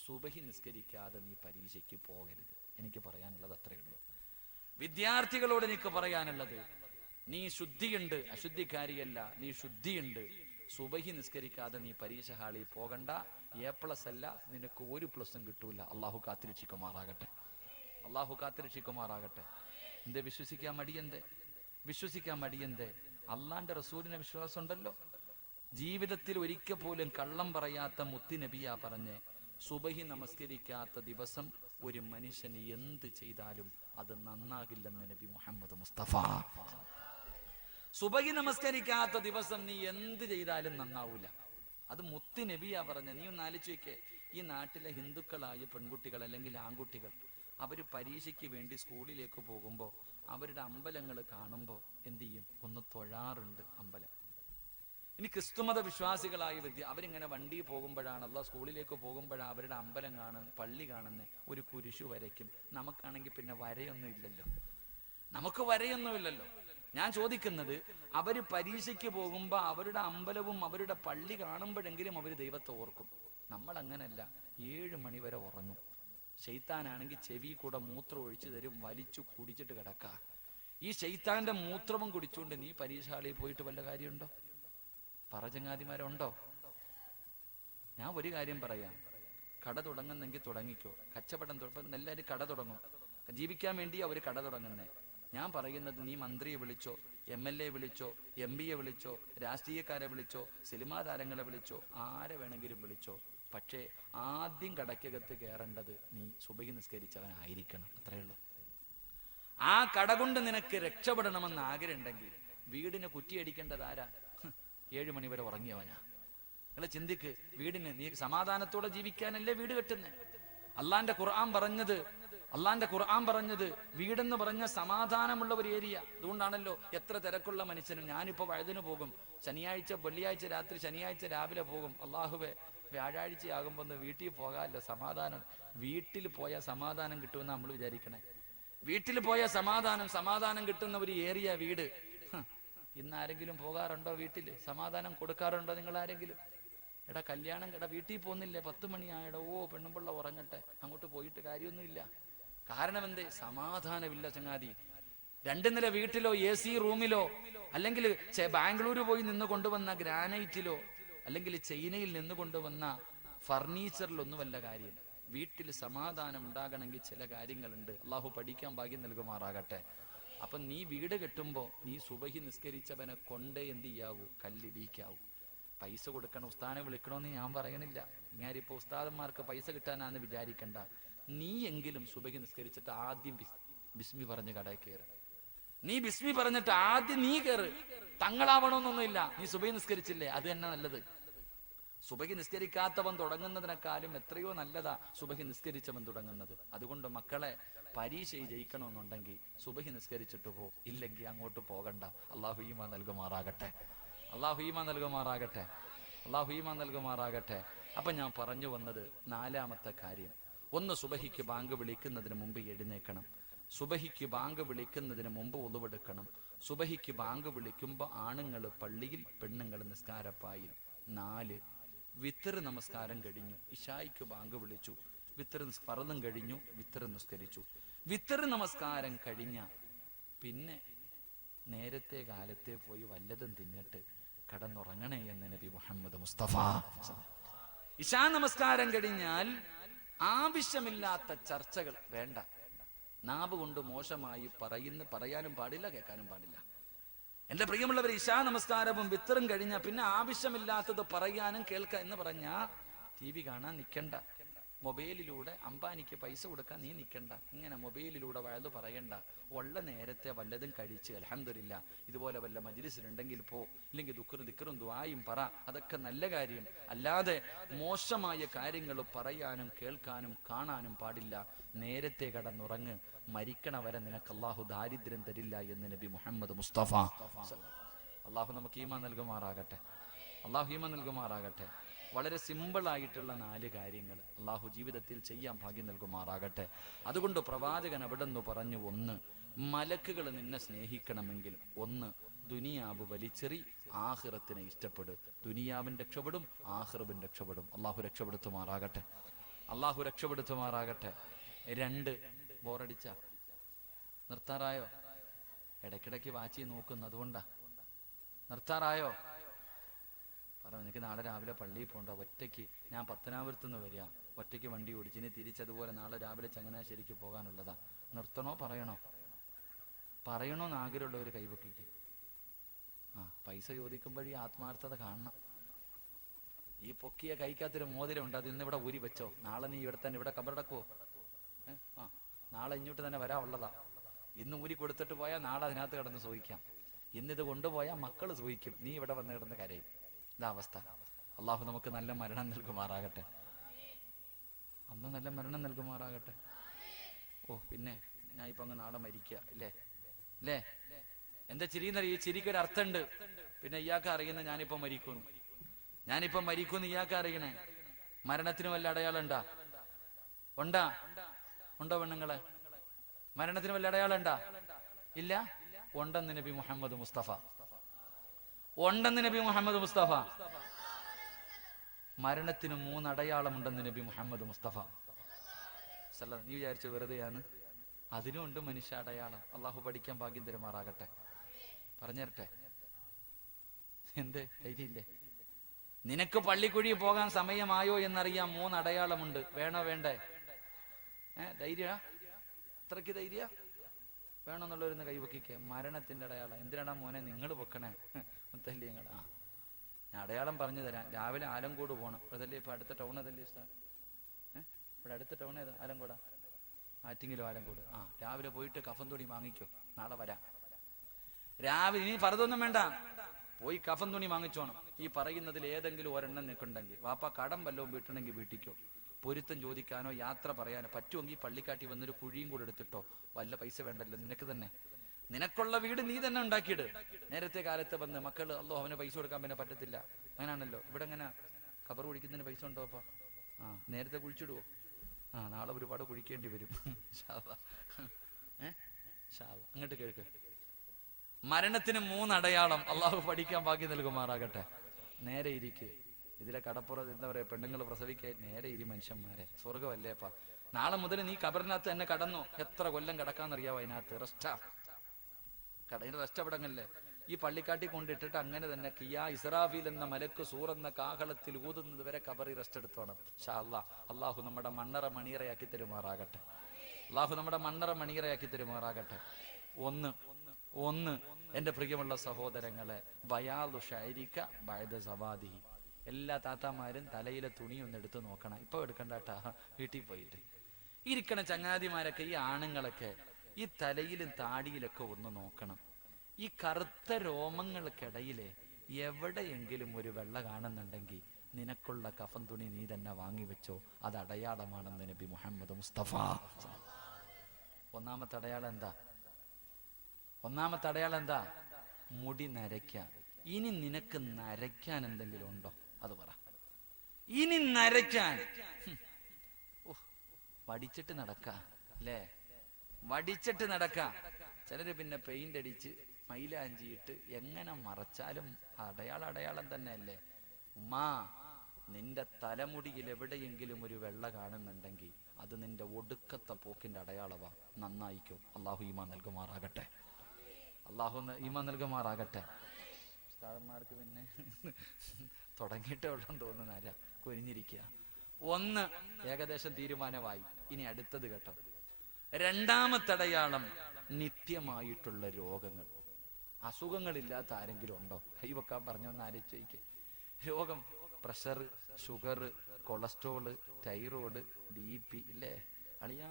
സുബഹി നിസ്കരിക്കാതെ നീ പരീക്ഷയ്ക്ക് പോകരുത്. എനിക്ക് പറയാനുള്ളത് അത്രയേ ഉള്ളൂ. വിദ്യാർത്ഥികളോട് എനിക്ക് പറയാനുള്ളത്, നീ ശുദ്ധിയുണ്ട്, അശുദ്ധിക്കാരിയല്ല, നീ ശുദ്ധിയുണ്ട്. സുബഹി നിസ്കരിക്കാതെ നീ പരീക്ഷ ഹാളിൽ പോകണ്ട. A+ അല്ല, നിനക്ക് 1+ കിട്ടൂല. അള്ളാഹു കാത്തിരക്ഷിക്കുമാറാകട്ടെ. അള്ളാഹു കാത്തിരക്ഷിക്കുമാറാകട്ടെ. എന്തേ വിശ്വസിക്കാൻ മടിയെന്തേ? വിശ്വസിക്കാൻ മടിയെന്തേ? അള്ളാന്റെ റസൂലിനെ വിശ്വാസം ഉണ്ടല്ലോ. ജീവിതത്തിൽ ഒരിക്കൽ പോലും കള്ളം പറയാത്ത മുത്തി നബിയാ പറഞ്ഞേ, സുബഹി നമസ്കരിക്കാത്ത ദിവസം ഒരു മനുഷ്യൻ എന്ത് ചെയ്താലും അത് നന്നാകില്ലെന്ന് നബി മുഹമ്മദ് മുസ്തഫ. സുബഹി നമസ്കരിക്കാത്ത ദിവസം നീ എന്ത് ചെയ്താലും നന്നാവൂല. അത് മുത്തി നബിയാ പറഞ്ഞ. നീ ഒന്ന് ആലോചിച്ച് വെക്കേ, ഈ നാട്ടിലെ ഹിന്ദുക്കളായ പെൺകുട്ടികൾ അല്ലെങ്കിൽ ആൺകുട്ടികൾ അവര് പരീക്ഷയ്ക്ക് വേണ്ടി സ്കൂളിലേക്ക് പോകുമ്പോൾ അവരുടെ അമ്പലങ്ങൾ കാണുമ്പോൾ എന്ത് ചെയ്യും? ഒന്ന് തൊഴാറുണ്ട് അമ്പലം. ഇനി ക്രിസ്തുമത വിശ്വാസികളായ അവരിങ്ങനെ വണ്ടി പോകുമ്പോഴാണല്ലോ, സ്കൂളിലേക്ക് പോകുമ്പോഴാണ് അവരുടെ അമ്പലം കാണുന്ന, പള്ളി കാണുന്ന ഒരു കുരിശു വരയ്ക്കും. നമുക്കാണെങ്കിൽ പിന്നെ വരയൊന്നും ഇല്ലല്ലോ. നമുക്ക് വരയൊന്നുമില്ലല്ലോ. ഞാൻ ചോദിക്കുന്നത്, അവര് പരീക്ഷയ്ക്ക് പോകുമ്പോ അവരുടെ അമ്പലവും അവരുടെ പള്ളി കാണുമ്പോഴെങ്കിലും അവര് ദൈവത്തെ ഓർക്കും. നമ്മൾ അങ്ങനല്ല. 7 മണി വരെ ഉറങ്ങും. ശൈത്താനാണെങ്കിൽ ചെവി കൂടെ മൂത്രം ഒഴിച്ചു തരും, വലിച്ചു കുടിച്ചിട്ട് കിടക്ക. ഈ ശൈത്താന്റെ മൂത്രവും കുടിച്ചുകൊണ്ട് നീ പരീക്ഷ ഹാളിൽ പോയിട്ട് വല്ല കാര്യമുണ്ടോ? പറ ചങ്ങാതിമാരുണ്ടോ? ഞാൻ ഒരു കാര്യം പറയാം, കട തുടങ്ങുന്നെങ്കിൽ തുടങ്ങിക്കോ. കച്ചവടം എല്ലാവരും കട തുടങ്ങും, ജീവിക്കാൻ വേണ്ടി അവർ കട തുടങ്ങുന്നേ. ഞാൻ പറയുന്നത്, നീ മന്ത്രിയെ വിളിച്ചോ, MLA വിളിച്ചോ, MP വിളിച്ചോ, രാഷ്ട്രീയക്കാരെ വിളിച്ചോ, സിനിമാ താരങ്ങളെ വിളിച്ചോ, ആരെ വേണമെങ്കിലും വിളിച്ചോ, പക്ഷേ ആദ്യം കടയ്ക്കകത്ത് കയറേണ്ടത് നീ സുബഹി നിസ്കരിച്ചവനായിരിക്കണം. അത്രയേ ഉള്ളൂ. ആ കട കൊണ്ട് നിനക്ക് രക്ഷപ്പെടണമെന്ന് ആഗ്രഹം ഉണ്ടെങ്കിൽ വീടിന് കുറ്റിയടിക്കേണ്ടത് ആരാ? 7 മണി വരെ ഉറങ്ങിയവനാ. നിങ്ങൾ ചിന്തിക്ക്, വീടിന് നീ സമാധാനത്തോടെ ജീവിക്കാനല്ലേ വീട് കെട്ടുന്നേ? അള്ളാന്റെ ഖുർആൻ പറഞ്ഞത് വീടെന്ന് പറഞ്ഞ സമാധാനമുള്ള ഒരു ഏരിയ. അതുകൊണ്ടാണല്ലോ എത്ര തിരക്കുള്ള മനുഷ്യനും, ഞാനിപ്പോ വഴുതിന് പോകും, വെള്ളിയാഴ്ച രാത്രി, ശനിയാഴ്ച രാവിലെ പോകും, അള്ളാഹുവേ വ്യാഴാഴ്ചയാകുമ്പോ ഒന്ന് വീട്ടിൽ പോകാമല്ലോ, സമാധാനം. വീട്ടിൽ പോയാൽ സമാധാനം കിട്ടുമെന്ന് നമ്മൾ വിചാരിക്കണേ. വീട്ടിൽ പോയാൽ സമാധാനം കിട്ടുന്ന ഒരു ഏരിയ വീട്. ഇന്ന് ആരെങ്കിലും പോകാറുണ്ടോ? വീട്ടിൽ സമാധാനം കൊടുക്കാറുണ്ടോ നിങ്ങൾ ആരെങ്കിലും? എടാ കല്യാണം വീട്ടിൽ പോകുന്നില്ലേ? 10 മണിയായടോ, പെണ്ണുപിള്ള ഉറങ്ങട്ടെ, അങ്ങോട്ട് പോയിട്ട് കാര്യമൊന്നുമില്ല. കാരണം എന്തേ? സമാധാനമില്ല ചങ്ങാതി. 2 നില വീട്ടിലോ AC റൂമിലോ, അല്ലെങ്കിൽ ബാംഗ്ലൂർ പോയി നിന്ന് കൊണ്ടുവന്ന ഗ്രാനൈറ്റിലോ, അല്ലെങ്കിൽ ചൈനയിൽ നിന്ന് കൊണ്ടുവന്ന ഫർണിച്ചറിലൊന്നുമല്ല കാര്യം. വീട്ടിൽ സമാധാനം ഉണ്ടാകണമെങ്കിൽ ചില കാര്യങ്ങളുണ്ട്. അള്ളാഹു പഠിക്കാൻ ഭാഗ്യം നൽകുമാറാകട്ടെ. അപ്പൊ നീ വീട് കെട്ടുമ്പോ നീ സുബഹി നിസ്കരിച്ചവനെ കൊണ്ടേ എന്ത് ചെയ്യാവൂ? കല്ലിടിക്കാവൂ. പൈസ കൊടുക്കണം, ഉസ്താദിനെ വിളിക്കണമെന്ന് ഞാൻ പറയണില്ല. ഇങ്ങാരിപ്പോ ഉസ്താദന്മാർക്ക് പൈസ കിട്ടാനാന്ന് വിചാരിക്കണ്ട. നീ എങ്കിലും സുബഹി നിസ്കരിച്ചിട്ട് ആദ്യം ബിസ്മി പറഞ്ഞ് കടയിൽ കയറ്. നീ ബിസ്മി പറഞ്ഞിട്ട് ആദ്യം നീ കയറ്. തങ്ങളാവണമെന്നൊന്നുമില്ല. നീ സുബഹി നിസ്കരിച്ചില്ലേ, അത് തന്നെ നല്ലത്. സുബഹി നിസ്കരിക്കാത്തവൻ തുടങ്ങുന്നതിനേക്കാളും എത്രയോ നല്ലതാ സുബഹി നിസ്കരിച്ചവൻ തുടങ്ങുന്നത്. അതുകൊണ്ട് മക്കളെ, പരീക്ഷ ജയിക്കണമെന്നുണ്ടെങ്കിൽ സുബഹി നിസ്കരിച്ചിട്ട് പോ, ഇല്ലെങ്കിൽ അങ്ങോട്ട് പോകണ്ട. അള്ളാഹു ഈമാൻ നൽകുമാറാകട്ടെ. അപ്പൊ ഞാൻ പറഞ്ഞു വന്നത് 4ാമത്തെ കാര്യം, ഒന്ന് സുബഹിക്ക് ബാങ്ക് വിളിക്കുന്നതിന് മുമ്പ് എഴുന്നേക്കണം. സുബഹിക്ക് ബാങ്ക് വിളിക്കുന്നതിന് മുമ്പ് ഉളുവെടുക്കണം. സുബഹിക്ക് ബാങ്ക് വിളിക്കുമ്പോൾ ആണുങ്ങൾ പള്ളിയിൽ, പെണ്ണുങ്ങൾ നിസ്കാരപ്പായിൽ. 4, വിത്തർ നമസ്കാരം കഴിഞ്ഞു. ഇശായിക്ക് ബാങ്ക് വിളിച്ചു, വിത്തർ ഫർളും കഴിഞ്ഞു, വിത്തർ നിസ്കരിച്ചു. വിത്തർ നമസ്കാരം കഴിഞ്ഞ പിന്നെ നേരത്തെ കാലത്തെ പോയി വല്ലതും തിന്നിട്ട് കടന്നുറങ്ങണേ എന്ന് നബി മുഹമ്മദ് മുസ്തഫ. ഇശാ നമസ്കാരം കഴിഞ്ഞാൽ ആവശ്യമില്ലാത്ത ചർച്ചകൾ വേണ്ട. നാവ് കൊണ്ട് മോശമായി പറയാനും പാടില്ല, കേൾക്കാനും പാടില്ല. എന്റെ പ്രിയമുള്ളവർ, ഇശാ നമസ്കാരവും വിത്തറും കഴിഞ്ഞ പിന്നെ ആവശ്യമില്ലാത്തത് പറയാനും കേൾക്കുക എന്ന് പറഞ്ഞാ TV കാണാൻ നിൽക്കണ്ട. മൊബൈലിലൂടെ അംബാനിക്ക് പൈസ കൊടുക്കാൻ നീ നിൽക്കണ്ട. ഇങ്ങനെ മൊബൈലിലൂടെ വഴുതു പറയണ്ട. ഉള്ള നേരത്തെ വല്ലതും കഴിച്ച് അൽഹംദുലില്ലാ, ഇതുപോലെ വല്ല മജ്ലിസിലുണ്ടെങ്കിൽ പോ, ഇല്ലെങ്കിൽ ദിക്റും ദുആയും പറ. അതൊക്കെ നല്ല കാര്യം. അല്ലാതെ മോശമായ കാര്യങ്ങൾ പറയാനും കേൾക്കാനും കാണാനും പാടില്ല. നേരത്തെ കടന്നുറങ്ങ്. മരിക്കണ വരെ നിനക്ക് അള്ളാഹു ദാരിദ്ര്യം തരില്ല എന്ന് നബി മുഹമ്മദ് മുസ്തഫ. അള്ളാഹു നമുക്ക് ഈമാൻ നൽകുമാറാകട്ടെ. വളരെ സിമ്പിളായിട്ടുള്ള 4 കാര്യങ്ങൾ അള്ളാഹു ജീവിതത്തിൽ ചെയ്യാൻ ഭാഗ്യം നൽകുമാറാകട്ടെ. അതുകൊണ്ട് പ്രവാചകൻ അവിടെ നിന്ന് പറഞ്ഞു, 1, മലക്കുകൾ നിന്നെ സ്നേഹിക്കണമെങ്കിൽ 1, ദുനിയാവ് വലിച്ചെറി, ആഖിറത്തിനെ ഇഷ്ടപ്പെടും. ദുനിയാവിൻ രക്ഷപ്പെടും, ആഖിറവിൻ രക്ഷപ്പെടും. അള്ളാഹു രക്ഷപ്പെടുത്തുമാറാകട്ടെ. 2, ബോറടിച്ച നിർത്താറായോ? ഇടയ്ക്കിടയ്ക്ക് വാച്ചി നോക്കുന്നു, അതുകൊണ്ടാ. നിർത്താറായോ? എനിക്ക് നാളെ രാവിലെ പള്ളിയിൽ പോകണ്ട. ഒറ്റയ്ക്ക് ഞാൻ പത്തനാപുരത്ത് നിന്ന് വരിക, ഒറ്റയ്ക്ക് വണ്ടി ഓടിച്ചിന് തിരിച്ചതുപോലെ നാളെ രാവിലെ ചങ്ങനാശ്ശേരിക്ക് പോകാനുള്ളതാ. നിർത്തണോ പറയണോന്ന് ആഗ്രഹമുള്ളവർ കൈപൊക്കിക്ക്. പൈസ ചോദിക്കുമ്പോഴേ ആത്മാർത്ഥത കാണണം. ഈ പൊക്കിയ കൈക്കകത്തൊരു മോതിരമുണ്ട്, അത് ഇന്നിവിടെ ഊരി വെച്ചോ. നാളെ നീ ഇവിടെ തന്നെ ഇവിടെ കബറടക്കുവോ? നാളെ ഇങ്ങോട്ട് തന്നെ വരാനുള്ളതാ. ഇന്ന് ഊരി കൊടുത്തിട്ട് പോയാൽ നാളെ അതിനകത്ത് കിടന്ന് സൂഹിക്കാം. ഇന്നിത് കൊണ്ടുപോയാൽ മക്കൾ സൂഹിക്കും, നീ ഇവിടെ വന്ന് കിടന്ന് കരയും. ഇതാ അവസ്ഥ. അള്ളാഹു നമുക്ക് നല്ല മരണം നൽകുമാറാകട്ടെ. പിന്നെ ഞാൻ ഇപ്പൊ അങ്ങ് നാളെ മരിക്കുക അല്ലേ? എന്താ ചിരിയെന്നറിയ? ഈ ചിരിക്കൊരു അർത്ഥമുണ്ട്. പിന്നെ ഇയാൾക്ക് അറിയുന്ന ഞാനിപ്പം മരിക്കുന്നു ഇയാൾക്ക് അറിയണേ. മരണത്തിന് വല്ല അടയാളം ഉണ്ടോ പെണ്ണുങ്ങളെ? മരണത്തിന് വല്ല അടയാളം ഇല്ല? ഉണ്ടെന്ന് നബി മുഹമ്മദ് മുസ്തഫ. മരണത്തിന് 3 അടയാളമുണ്ടെന്ന് നബി മുഹമ്മദ് മുസ്തഫ. നീ വിചാരിച്ചു വെറുതെയാണ്? അതിനുമുണ്ട് മനുഷ്യ അടയാളം. അള്ളാഹു പഠിക്കാൻ ഭാഗ്യം തരുമാറാകട്ടെ. പറഞ്ഞുതരട്ടെ? എന്തേ ധൈര്യമില്ലേ? നിനക്ക് പള്ളിക്കുഴി പോകാൻ സമയമായോ എന്നറിയാം. 3 അടയാളമുണ്ട്. വേണോ വേണ്ടേ? ധൈര്യ? അത്രയ്ക്ക് ധൈര്യ വേണമെന്നുള്ളവരൊന്ന് കൈവക്കിക്കേ. മരണത്തിന്റെ അടയാളം. എന്തിനാടാ മോനെ നിങ്ങൾ വെക്കണേ? മുത്തല്ലിയങ്ങൾ. ഞാൻ അടയാളം പറഞ്ഞു തരാം. രാവിലെ ആലങ്കോട് പോകണം. അതല്ലേ ഇപ്പൊ അടുത്ത ടൗൺ? അതല്ലേ സാർ? ഇവിടെ അടുത്ത ടൗൺ ഏതാ? ആലങ്കോടാ? ആറ്റിങ്ങിലോ ആലങ്കോട്? രാവിലെ പോയിട്ട് കഫൻ തുണി വാങ്ങിക്കോ. നാളെ വരാം. രാവിലെ ഇനി പറഞ്ഞൊന്നും വേണ്ട, പോയി കഫൻ തുണി വാങ്ങിച്ചോണം. ഈ പറയുന്നതിൽ ഏതെങ്കിലും ഒരെണ്ണം നിൽക്കുന്നുണ്ടെങ്കിൽ വാപ്പ കടം വല്ലതും വീട്ടണമെങ്കിൽ വീട്ടിക്കോ. പൊരുത്തം ചോദിക്കാനോ യാത്ര പറയാനോ പറ്റുമെങ്കിൽ പള്ളിക്കാട്ടി വന്നൊരു കുഴിയും കൂടെ എടുത്തിട്ടോ. വല്ല പൈസ വേണ്ടല്ലോ നിനക്ക് തന്നെ. നിനക്കുള്ള വീട് നീ തന്നെ ഉണ്ടാക്കിയിട്. നേരത്തെ കാലത്ത് വന്ന് മക്കള് അല്ലോ അവന് പൈസ കൊടുക്കാൻ പിന്നെ പറ്റത്തില്ല, അങ്ങനെയാണല്ലോ. ഇവിടെ എങ്ങനെ ഖബർ കുഴിക്കുന്നതിന് പൈസ ഉണ്ടോ അപ്പ? നേരത്തെ കുഴിച്ചിടുവോ? നാളെ ഒരുപാട് കുഴിക്കേണ്ടി വരും. അങ്ങോട്ട് കേൾക്ക്. മരണത്തിന് 3 അടയാളം. അള്ളാഹു പഠിക്കാൻ ഭാഗ്യം നൽകുമാറാകട്ടെ. നേരെ ഇരിക്ക്. ഇതിലെ കടപ്പുറത്ത് എന്താ പറയാ, പെണ്ണുങ്ങൾ പ്രസവിക്കാൻ നേരെ ഇരി മനുഷ്യന്മാരെ. സ്വർഗമല്ലേപ്പാ. നാളെ മുതൽ നീ കബറിനകത്ത് തന്നെ കടന്നോ. എത്ര കൊല്ലം കിടക്കാന്നറിയാവോ അതിനകത്ത്? റെസ്റ്റാ. കടയിൽ റെസ്റ്റ് എവിടങ്ങല്ലേ? ഈ പള്ളിക്കാട്ടി കൊണ്ടിട്ടിട്ട് അങ്ങനെ തന്നെ കിയാ ഇസ്രാഫീൽ എന്ന മലക്ക് സൂറെന്ന കാഹളത്തിൽ ഊതുന്നത് വരെ കബറി റെസ്റ്റ് എടുത്തോണം. ഇൻഷാ അല്ലാഹ്. അള്ളാഹു നമ്മുടെ മണ്ണറ മണിയറയാക്കി തരുമാറാകട്ടെ. അള്ളാഹു നമ്മുടെ മണ്ണറ മണിയറയാക്കി തരുമാറാകട്ടെ. ഒന്ന് എന്റെ പ്രിയമുള്ള സഹോദരങ്ങളെ, ബയാദു ഷൈരിക ബഅദ സവാദിഹി. എല്ലാ താത്താമാരും തലയിലെ തുണി ഒന്ന് എടുത്ത് നോക്കണം. ഇപ്പൊ എടുക്കണ്ടാട്ടാ, വീട്ടിൽ പോയിട്ട്. ഇരിക്കണ ചങ്ങാതിമാരൊക്കെ, ഈ ആണുങ്ങളൊക്കെ ഈ തലയിലും താടിയിലൊക്കെ ഒന്ന് നോക്കണം. ഈ കറുത്ത രോമങ്ങൾക്കിടയിലെ എവിടെയെങ്കിലും ഒരു വെള്ള കാണുന്നുണ്ടെങ്കിൽ നിനക്കുള്ള കഫൻ തുണി നീ തന്നെ വാങ്ങിവെച്ചോ. അത് അടയാളമാണെന്ന് നബി മുഹമ്മദ് മുസ്തഫ. ഒന്നാമത്തെ അടയാളം എന്താ? മുടി നരയ്ക്കാൻ. ഇനി നിനക്ക് നരയ്ക്കാൻ എന്തെങ്കിലും ഉണ്ടോ? അത് പറ. ഇനി നരയ്ക്കാൻ വടിച്ചിട്ട് നടക്ക അല്ലേ? വടിച്ചിട്ട് നടക്ക. ചിലര് പിന്നെ പെയിന്റ് അടിച്ച് മൈലാഞ്ചിയിട്ട് എങ്ങനെ മറച്ചാലും അടയാളം തന്നെയല്ലേ. ഉമ്മാ, നിന്റെ തലമുടിയിൽ എവിടെയെങ്കിലും ഒരു വെള്ള കാണുന്നുണ്ടെങ്കിൽ അത് നിന്റെ ഒടുക്കത്തെ പോക്കിന്റെ അടയാളവാ. നന്നായിക്കോ. അള്ളാഹു ഈമാൻ നൽകുമാറാകട്ടെ. ഉസ്താദന്മാർക്ക് പിന്നെ തുടങ്ങിയിട്ടേ ഉള്ളെന്ന് തോന്നുന്ന ആരാ കുനിഞ്ഞിരിക്കുക. 1 ഏകദേശം തീരുമാനമായി. ഇനി അടുത്തത് കേട്ടോ. 2ാമത്തെ അടയാളം നിത്യമായിട്ടുള്ള രോഗങ്ങൾ. അസുഖങ്ങളില്ലാത്ത ആരെങ്കിലും ഉണ്ടോ? കൈവെക്കാൻ പറഞ്ഞൊന്ന് ആലോചിക്കേ. രോഗം, pressure, sugar, cholesterol, thyroid, BP ഇല്ലേ? അളിയ,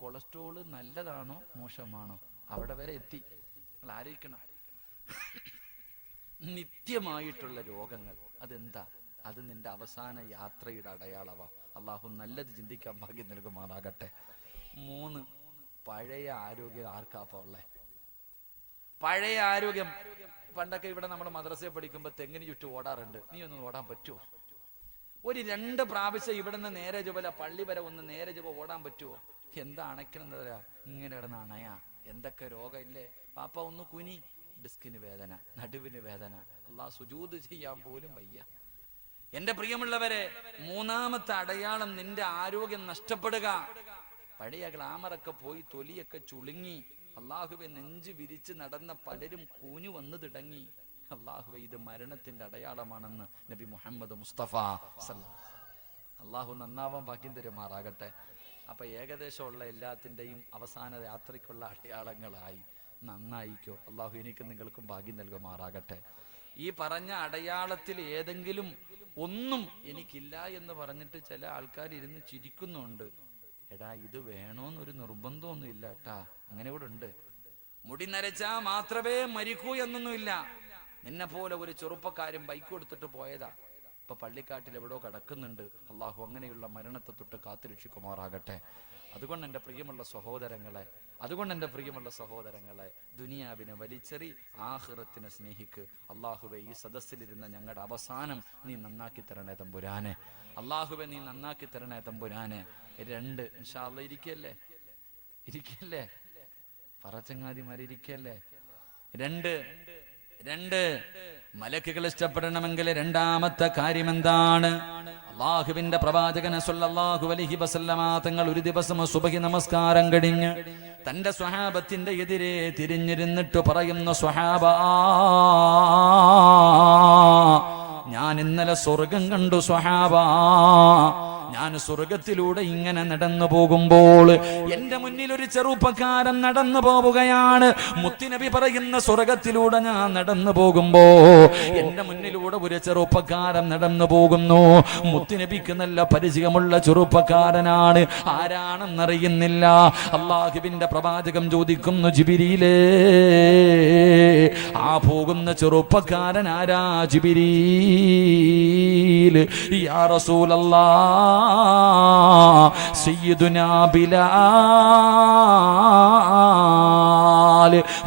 കൊളസ്ട്രോള് നല്ലതാണോ മോശമാണോ? അവിടെ വരെ എത്തി. നിങ്ങൾ ആലോചിക്കണം. നിത്യമായിട്ടുള്ള രോഗങ്ങൾ അതെന്താ? അത് നിന്റെ അവസാന യാത്രയുടെ അടയാളവാ. അള്ളാഹു നല്ലത് ചിന്തിക്കാൻ ഭാഗ്യം നൽകുമാറാകട്ടെ. 3 പഴയ ആരോഗ്യം. ആർക്കാപ്പ ഉള്ളേ പഴയ ആരോഗ്യം? പണ്ടൊക്കെ ഇവിടെ നമ്മൾ മദ്രസയിൽ പഠിക്കുമ്പോ തെങ്ങിന് ചുറ്റും ഓടാറുണ്ട്. നീ ഒന്ന് ഓടാൻ പറ്റുമോ? ഒരു 2 പ്രാവശ്യം ഇവിടെ നിന്ന് നേരെ ചുവല പള്ളി വരെ ഒന്ന് നേരെ ചുവ ഓടാൻ പറ്റുമോ? എന്താ അണയ്ക്കണെന്നറിയാ? ഇങ്ങനെ കിടന്ന് അണയാ. എന്തൊക്കെ രോഗം ഇല്ലേ? പാപ്പ ഒന്ന് കുനി. ഡിസ്കിന് വേദന, നടുവിന് വേദന. അല്ലാഹ് സുജൂദ് ചെയ്യാൻ പോലും വയ്യ. എന്റെ പ്രിയമുള്ളവരെ, 3ാമത്തെ അടയാളം നിന്റെ ആരോഗ്യം നഷ്ടപ്പെടുക. പഴയ ഗ്ലാമറൊക്കെ പോയി, തൊലിയൊക്കെ ചുളുങ്ങി. അള്ളാഹുവെ, നെഞ്ച് വിരിച്ച് നടന്ന പലരും കൂഞ്ഞു വന്നു തുടങ്ങി. അള്ളാഹുവെ, ഇത് മരണത്തിന്റെ അടയാളമാണെന്ന് നബി മുഹമ്മദ് മുസ്തഫ. അള്ളാഹു നന്നാവാൻ ഭാഗ്യം തരുമാറാകട്ടെ. അപ്പൊ ഏകദേശമുള്ള എല്ലാത്തിൻ്റെയും അവസാന യാത്രയ്ക്കുള്ള അടയാളങ്ങളായി. നന്നായിക്കോ. അള്ളാഹു എനിക്കും നിങ്ങൾക്കും ഭാഗ്യം നൽകുമാറാകട്ടെ. ഈ പറഞ്ഞ അടയാളത്തിൽ ഏതെങ്കിലും ഒന്നും എനിക്കില്ല എന്ന് പറഞ്ഞിട്ട് ചില ആൾക്കാർ ഇരുന്ന് ചിരിക്കുന്നുണ്ട്. എടാ, ഇത് വേണോന്നൊരു നിർബന്ധമൊന്നും ഇല്ല കേട്ടാ. അങ്ങനെ കൂടെ ഉണ്ട്. മുടി നരച്ചാ മാത്രമേ മരിക്കൂ എന്നൊന്നുമില്ല. നിന്നെ പോലെ ഒരു ചെറുപ്പക്കാരൻ ബൈക്ക് എടുത്തിട്ട് പോയതാ. ഇപ്പൊ പള്ളിക്കാട്ടിൽ എവിടോ കിടക്കുന്നുണ്ട്. അള്ളാഹു അങ്ങനെയുള്ള മരണത്തെ തൊട്ട് കാത്തുരക്ഷിക്കുമാറാകട്ടെ. അതുകൊണ്ട് എൻ്റെ പ്രിയമുള്ള സഹോദരങ്ങളെ, ദുനിയാവിനെ വലിച്ചെറി, ആഖിറത്തിനെ സ്നേഹിക്ക്. അള്ളാഹുവെ, ഈ സദസ്സിലിരുന്ന ഞങ്ങളുടെ അവസാനം നീ നന്നാക്കി തരണേ തമ്പുരാനെ. അള്ളാഹുവെ, നീ നന്നാക്കി തരണേ തമ്പുരാനെ. 2 ഇൻഷാ അല്ലാഹ് ഇരിക്കല്ലേ പറച്ചങ്ങാതിമാരിക്കല്ലേ. 2 മലക്കുകൾ ഇഷ്ടപ്പെടണമെങ്കിൽ രണ്ടാമത്തെ കാര്യം എന്താണ്? അല്ലാഹുവിന്റെ പ്രവാചകൻ സല്ലല്ലാഹു അലൈഹി വസല്ലമ തങ്ങൾ ഒരു ദിവസം സുബഹി നമസ്കാരം കഴിഞ്ഞ് തന്റെ സ്വഹാബത്തിന്റെ എതിരെ തിരിഞ്ഞിരുന്നിട്ട് പറയുന്നു, സ്വഹാബാ, ഞാൻ ഇന്നലെ സ്വർഗം കണ്ടു സ്വഹാബാ. ഞാൻ സ്വർഗത്തിലൂടെ ഇങ്ങനെ നടന്നു പോകുമ്പോൾ എന്റെ മുന്നിൽ ഒരു ചെറുപ്പക്കാരൻ നടന്നു പോവുകയാണ്. മുത്തുനബി പറയുന്ന സ്വർഗത്തിലൂടെ ഞാൻ നടന്നു പോകുമ്പോ എന്റെ മുന്നിലൂടെ ഒരു ചെറുപ്പക്കാരൻ നടന്നു പോകുന്നു. മുത്തുനബിക്ക് നല്ല പരിചയമുള്ള ചെറുപ്പക്കാരനാണ്. ആരാണെന്നറിയുന്നില്ല. അല്ലാഹുവിന്റെ പ്രവാചകം ചോദിക്കുന്നു, ജിബ്രീലേ, ആ പോകുന്ന ചെറുപ്പക്കാരൻ ആരാ? ജിബ്രീൽ. യാ റസൂലല്ലാഹ്, സയ്യിദുനാ ബിലാൽ,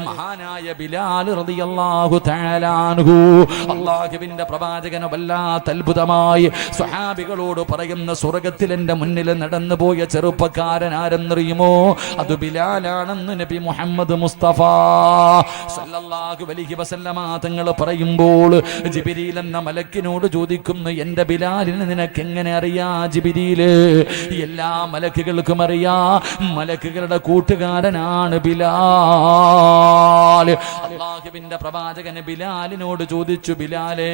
മഹാനായ ബിലാൽ റളിയല്ലാഹു തആല അൻഹു. അല്ലാഹുവിന്റെ പ്രവാചകൻ വല്ലാത്ത അത്ഭുതമായി സ്വഹാബികളോട് പറയുന്ന, സ്വർഗ്ഗത്തിൽ എന്റെ മുന്നിൽ നടന്നു പോയ ചെറുപ്പക്കാരൻ ആരെന്നറിയുമോ? അത് ബിലാലാണെന്ന് നബി മുഹമ്മദ് മുസ്തഫ സല്ലല്ലാഹു അലൈഹി വസല്ലമ തങ്ങൾ പറയുമ്പോൾ ജിബ്രീൽ എന്ന മലക്കിനോട് ചോദിക്കുന്നു, എന്റെ ബിലാലിനെ നിനക്ക് എങ്ങനെ അറിയാ ജിബ്രീല്? എല്ലാ മലക്കുകൾക്കും അറിയാ, മലക്കുകളുടെ കൂട്ടുകാരനാണ് ബിലാൽ. അല്ലാഹുവിന്റെ പ്രവാചകൻ ബിലാലിനോട് ചോദിച്ചു, ബിലാലേ,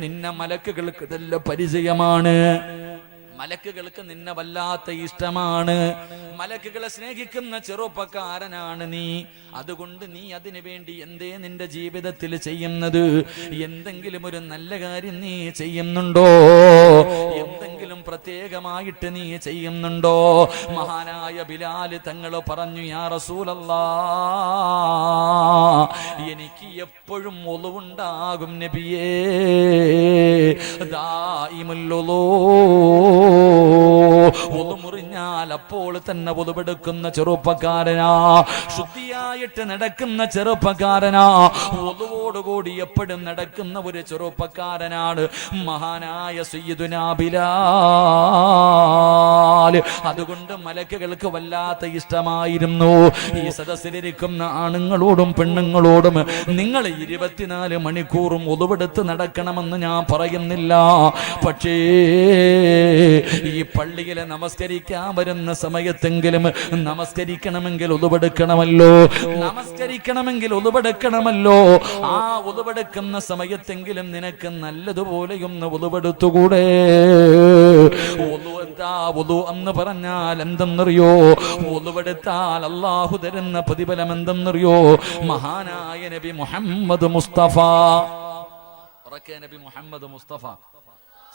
നിന്നെ മലക്കുകൾക്ക് നല്ല പരിചയമാണ്, മലക്കുകൾക്ക് നിന്നെ വല്ലാത്ത ഇഷ്ടമാണ്, മലക്കുകളെ സ്നേഹിക്കുന്ന ചെറുപ്പക്കാരനാണ് നീ. അതുകൊണ്ട് നീ അതിനു വേണ്ടി എന്തേ നിന്റെ ജീവിതത്തിൽ ചെയ്യുന്നത്? എന്തെങ്കിലും ഒരു നല്ല കാര്യം നീ ചെയ്യുന്നുണ്ടോ? എന്തെങ്കിലും പ്രത്യേകമായിട്ട് നീ ചെയ്യുന്നുണ്ടോ? മഹാനായ ബിലാല് തങ്ങൾ പറഞ്ഞു, യാ റസൂലല്ലാഹ്, എനിക്ക് എപ്പോഴും ഒളുവുണ്ടാകും നബിയേ, ദായിമുൽ ഉളൂ. മുറിഞ്ഞാൽ അപ്പോൾ തന്നെ ഒതുവെടുക്കുന്ന ചെറുപ്പക്കാരനാ, ശുദ്ധിയായിട്ട് നടക്കുന്ന ചെറുപ്പക്കാരനാ, ഒതുവോടുകൂടി എപ്പോഴും നടക്കുന്ന ഒരു ചെറുപ്പക്കാരനാണ് മഹാനായ സയ്യിദുനാ ബിലാൽ. അതുകൊണ്ട് മലക്കുകൾക്ക് വല്ലാത്ത ഇഷ്ടമായിരുന്നു. ഈ സദസ്സിലിരിക്കുന്ന ആണുങ്ങളോടും പെണ്ണുങ്ങളോടും നിങ്ങൾ 24 മണിക്കൂറും ഒതുവെടുത്ത് നടക്കണമെന്ന് ഞാൻ പറയുന്നില്ല. പക്ഷേ ഈ പള്ളിയിലെ നമസ്കരിക്കാൻ വരുന്ന സമയത്തെങ്കിലും നമസ്കരിക്കണമെങ്കിൽ ഒതുവെടുക്കണമല്ലോ, നമസ്കരിക്കണമെങ്കിൽ ഒതുവെടുക്കണമല്ലോ. ആ ഒതുവെടുക്കുന്ന സമയത്തെങ്കിലും നിനക്ക് നല്ലതുപോലെയൊന്ന് ഒതുവെടുത്തുകൂടെ? ഒതു എന്ന് പറഞ്ഞാൽ എന്തെന്നറിയോ? ഒതുവെടുത്താൽ അല്ലാഹു തരുന്ന പ്രതിഫലം എന്തെന്നറിയോ? മഹാനായ നബി മുഹമ്മദ് മുസ്തഫ, നബി മുഹമ്മദ് മുസ്തഫ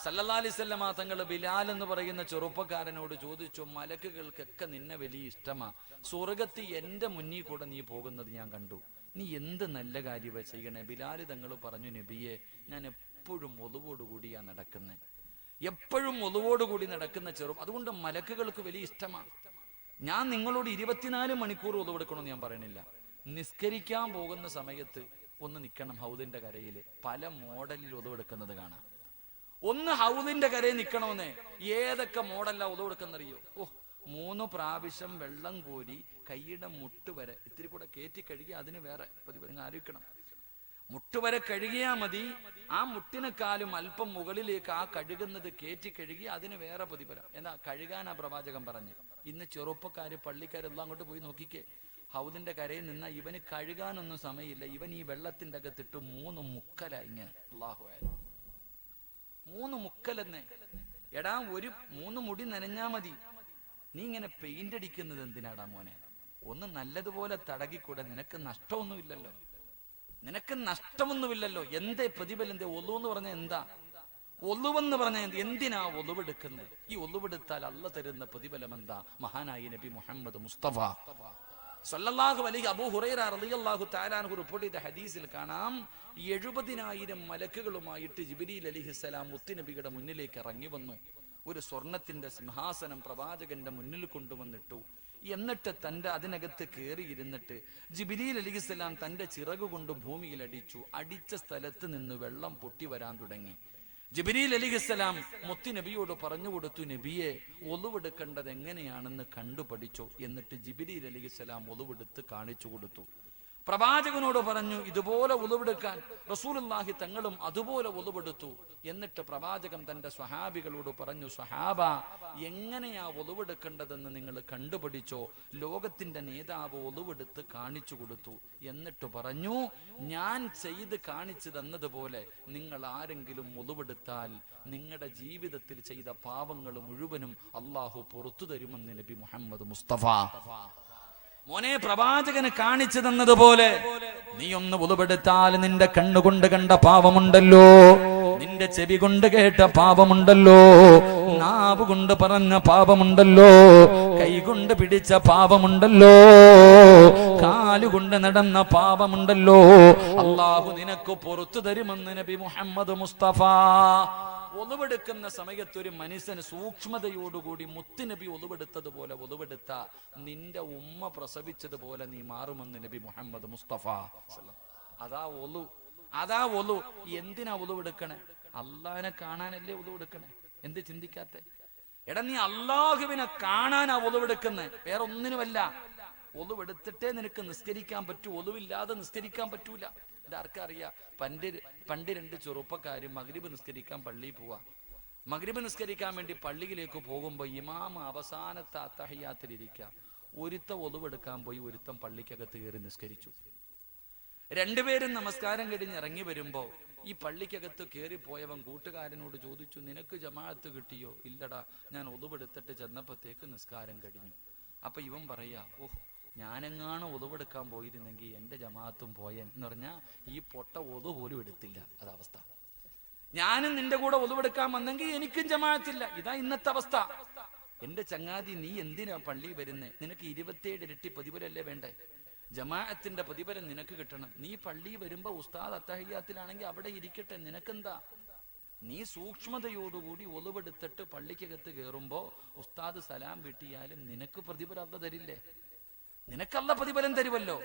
സല്ലല്ലാഹു അലൈഹി വസല്ലമ തങ്ങൾ ബിലാൽ എന്ന് പറയുന്ന ചെറുപ്പക്കാരനോട് ചോദിച്ചു, മലക്കുകൾക്കൊക്കെ നിന്നെ വലിയ ഇഷ്ടമാ, സ്വർഗത്തിൽ എന്റെ മുന്നിൽ കൂടെ നീ പോകുന്നത് ഞാൻ കണ്ടു, നീ എന്ത് നല്ല കാര്യമാണ് ചെയ്യണേ? ബിലാൽ തങ്ങൾ പറഞ്ഞു, നബിയെ, ഞാൻ എപ്പോഴും ഒതുവോടുകൂടിയാ നടക്കുന്നത്, എപ്പോഴും ഒതുവോടുകൂടി നടക്കുന്ന അതുകൊണ്ട് മലക്കുകൾക്ക് വലിയ ഇഷ്ടമാണ്. ഞാൻ നിങ്ങളോട് 24 മണിക്കൂർ ഒതുവെടുക്കണമെന്ന് ഞാൻ പറയണില്ല. നിസ്കരിക്കാൻ പോകുന്ന സമയത്ത് ഒന്ന് നിൽക്കണം ഹൗദിന്റെ കരയിൽ. പല മോഡലിൽ ഒതുവെടുക്കുന്നത് കാണാം. ഒന്ന് ഹൗദിന്റെ കരയിൽ നിൽക്കണമെന്നേ. ഏതൊക്കെ മോഡലാ ഒതുവെടുക്കുന്നറിയോ? 3 പ്രാവശ്യം വെള്ളം കോരി കൈയുടെ മുട്ടുവരെ ഇത്തിരി കൂടെ കയറ്റി കഴുകി അതിന് വേറെ പ്രതിഫലം ആലോചിക്കണം. മുട്ടുവരെ കഴുകിയാൽ മതി. ആ മുട്ടിനെക്കാളും അല്പം മുകളിലേക്ക് ആ കഴുകുന്നത് കയറ്റി കഴുകി അതിന് വേറെ പ്രതിഫലം. എന്നാ കഴുകാനാ പ്രവാചകൻ പറഞ്ഞു. ഇന്ന് ചെറുപ്പക്കാര് പള്ളിക്കാരെല്ലാം അങ്ങോട്ട് പോയി നോക്കിക്കേ. ഹൗദിന്റെ കരയിൽ നിന്ന ഇവന് കഴുകാനൊന്നും സമയമില്ല. ഇവൻ ഈ വെള്ളത്തിന്റെ അകത്തിട്ട് 3 മുക്കല ഇങ്ങനെ. അല്ലാഹു അക്ബർ, 3 മുക്കലെന്നേ. എടാ, ഒരു 3 മുടി നനഞ്ഞാ മതി. നീ ഇങ്ങനെ പെയിന്റ് അടിക്കുന്നത് എന്തിനാടാ മോനെ? ഒന്ന് നല്ലതുപോലെ തടകിക്കൂടെ? നിനക്ക് നഷ്ടമൊന്നുമില്ലല്ലോ, നിനക്ക് നഷ്ടമൊന്നുമില്ലല്ലോ. എന്തേ പ്രതിഫലം? എന്തേ ഒലു എന്ന് പറഞ്ഞാൽ എന്താ? ഒലുവെന്ന് പറഞ്ഞാൽ എന്തിനാ ഒലുവെടുക്കുന്നത്? ഈ ഒലുവെടുത്താൽ അള്ള തരുന്ന പ്രതിഫലം എന്താ? മഹാനായ നബി മുഹമ്മദ് മുസ്തഫ സല്ലല്ലാഹു അലൈഹി അബൂ ഹുറൈറ റളിയല്ലാഹു തആല അൻഹു റിപ്പോർട്ട് ചെയ്ത ഹദീസിൽ കാണാം, 70,000 മലക്കുകളുമായിട്ട് ജിബ്രീൽ അലൈഹിസ്സലാം മുത്തുനബിയുടെ മുന്നിലേക്ക് ഇറങ്ങി വന്നു. ഒരു സ്വർണത്തിന്റെ സിംഹാസനം പ്രവാചകന്റെ മുന്നിൽ കൊണ്ടുവന്നിട്ടു. എന്നിട്ട് തന്റെ അതിനകത്ത് കയറിയിരുന്നിട്ട് ജിബ്രീൽ അലൈഹിസ്സലാം തന്റെ ചിറകു കൊണ്ട് ഭൂമിയിൽ അടിച്ചു. അടിച്ച സ്ഥലത്ത് നിന്ന് വെള്ളം പൊട്ടി വരാൻ തുടങ്ങി. ജിബ്രീൽ അലൈഹിസ്സലാം മുത്തുനബിയോട് പറഞ്ഞു കൊടുത്തു, നബിയെ, ഒളുവെടുക്കേണ്ടത് എങ്ങനെയാണെന്ന് കണ്ടുപഠിച്ചോ. എന്നിട്ട് ജിബ്രീൽ അലൈഹിസ്സലാം ഒളുവെടുത്ത് കാണിച്ചു കൊടുത്തു. പ്രവാചകനോട് പറഞ്ഞു ഇതുപോലെ ഉളുവെടുക്കാൻ. റസൂലുള്ളാഹി തങ്ങളും അതുപോലെ ഉളുവെടുത്തു. എന്നിട്ട് പ്രവാചകൻ തന്റെ സ്വഹാബികളോട് പറഞ്ഞു, സ്വഹാബ, എങ്ങനെയാ ഉളുവെടുക്കേണ്ടതെന്ന് നിങ്ങൾ കണ്ടുപിടിച്ചോ. ലോകത്തിന്റെ നേതാവ് ഉളുവെടുത്ത് കാണിച്ചു കൊടുത്തു. എന്നിട്ട് പറഞ്ഞു, ഞാൻ ചെയ്ത് കാണിച്ചു തന്നതുപോലെ നിങ്ങൾ ആരെങ്കിലും ഉളുവെടുത്താൽ നിങ്ങളുടെ ജീവിതത്തിൽ ചെയ്ത പാപങ്ങൾ മുഴുവനും അള്ളാഹു പുറത്തു തരുമെന്ന് നബി മുഹമ്മദ് മുസ്തഫ. മോനെ, പ്രവാചകന് കാണിച്ചു തന്നതുപോലെ നീ ഒന്ന് ഉളുവെടുത്താൽ നിന്റെ കണ്ണുകൊണ്ട് കണ്ട പാപമുണ്ടല്ലോ, നിന്റെ ചെവി കൊണ്ട് കേട്ട പാപമുണ്ടല്ലോ, നാവ് കൊണ്ട് പറഞ്ഞ പാപമുണ്ടല്ലോ, കൈ കൊണ്ട് പിടിച്ച പാപമുണ്ടല്ലോ, കാലുകൊണ്ട് നടന്ന പാപമുണ്ടല്ലോ, അള്ളാഹു നിനക്ക് പുറത്തു തരുമെന്ന് നബി മുഹമ്മദ് മുസ്തഫ. ഒളിവെടുക്കുന്ന സമയത്ത് ഒരു മനുഷ്യന് സൂക്ഷ്മതയോടുകൂടി മുത്തുനബി ഒളിവെടുത്തതുപോലെ ഒളിവെടുത്ത നിന്റെ ഉമ്മ പ്രസവിച്ചതുപോലെ നീ മാറുമെന്ന് നബി മുഹമ്മദ് മുസ്തഫ. അതാ ഒളു. എന്തിനാ ഒളിവെടുക്കണേ? അള്ളാഹിനെ കാണാനല്ലേ ഒളിവെടുക്കണേ? എന്ത് ചിന്തിക്കാത്തെ? എടാ, നീ അള്ളാഹുവിനെ കാണാനാ ഒളിവെടുക്കുന്നേ, വേറെ ഒന്നിനുമല്ല. ഒളിവെടുത്തിട്ടേ നിനക്ക് നിസ്കരിക്കാൻ പറ്റൂ, ഒളിവില്ലാതെ നിസ്കരിക്കാൻ പറ്റൂല. ഇതാർക്കറിയാം? പണ്ട് രണ്ട് ചെറുപ്പക്കാര് മഗ്രിബ് നിസ്കരിക്കാൻ പള്ളിയിൽ പോവാ. മഗ്രിബ് നിസ്കരിക്കാൻ വേണ്ടി പള്ളിയിലേക്ക് പോകുമ്പോ ഇമാം അവസാനത്തെ അത്തഹിയ്യാത്തിലിരിക്കുക. ഒരുത്തൻ ഒളിവെടുക്കാൻ പോയി, ഒരുത്തൻ പള്ളിക്കകത്ത് കയറി നിസ്കരിച്ചു. രണ്ടുപേരും നമസ്കാരം കഴിഞ്ഞ് ഇറങ്ങി വരുമ്പോ ഈ പള്ളിക്കകത്ത് കയറി പോയവൻ കൂട്ടുകാരനോട് ചോദിച്ചു, നിനക്ക് ജമാഅത്ത് കിട്ടിയോ? ഇല്ലടാ, ഞാൻ ഒളിവെടുത്തിട്ട് ചെന്നപ്പോഴത്തേക്ക് നിസ്കാരം കഴിഞ്ഞു. അപ്പൊ ഇവൻ പറയാ, ഓഹ്, ഞാനെങ്ങാണ് ഒളിവെടുക്കാൻ പോയിരുന്നെങ്കിൽ എന്റെ ജമാഅത്തും പോയൻ എന്ന് പറഞ്ഞാൽ ഈ പൊട്ട ഒതു പോലും എടുത്തില്ല. അതവസ്ഥ. ഞാനും നിന്റെ കൂടെ ഒളിവെടുക്കാൻ വന്നെങ്കിൽ എനിക്കും ജമാഅത്തില്ല. ഇതാ ഇന്നത്തെ അവസ്ഥ. എന്റെ ചങ്ങാതി, നീ എന്തിനാ പള്ളി വരുന്നേ? നിനക്ക് 27 ഇരട്ടി പ്രതിഫലല്ലേ വേണ്ടേ? ജമാഅത്തിന്റെ പ്രതിഫലം നിനക്ക് കിട്ടണം. നീ പള്ളി വരുമ്പോ ഉസ്താദ് അത്തഹിയ്യാത്തിലാണെങ്കിൽ അവിടെ ഇരിക്കട്ടെ, നിനക്കെന്താ? നീ സൂക്ഷ്മതയോടുകൂടി ഒളിവെടുത്തിട്ട് പള്ളിക്കകത്ത് കയറുമ്പോ ഉസ്താദ് സലാം വീട്ടിയാലും നിനക്ക് പ്രതിഫലം അല്ല തരില്ലേ? നിനക്കല്ല പ്രതിഫലം തരുമല്ലോ.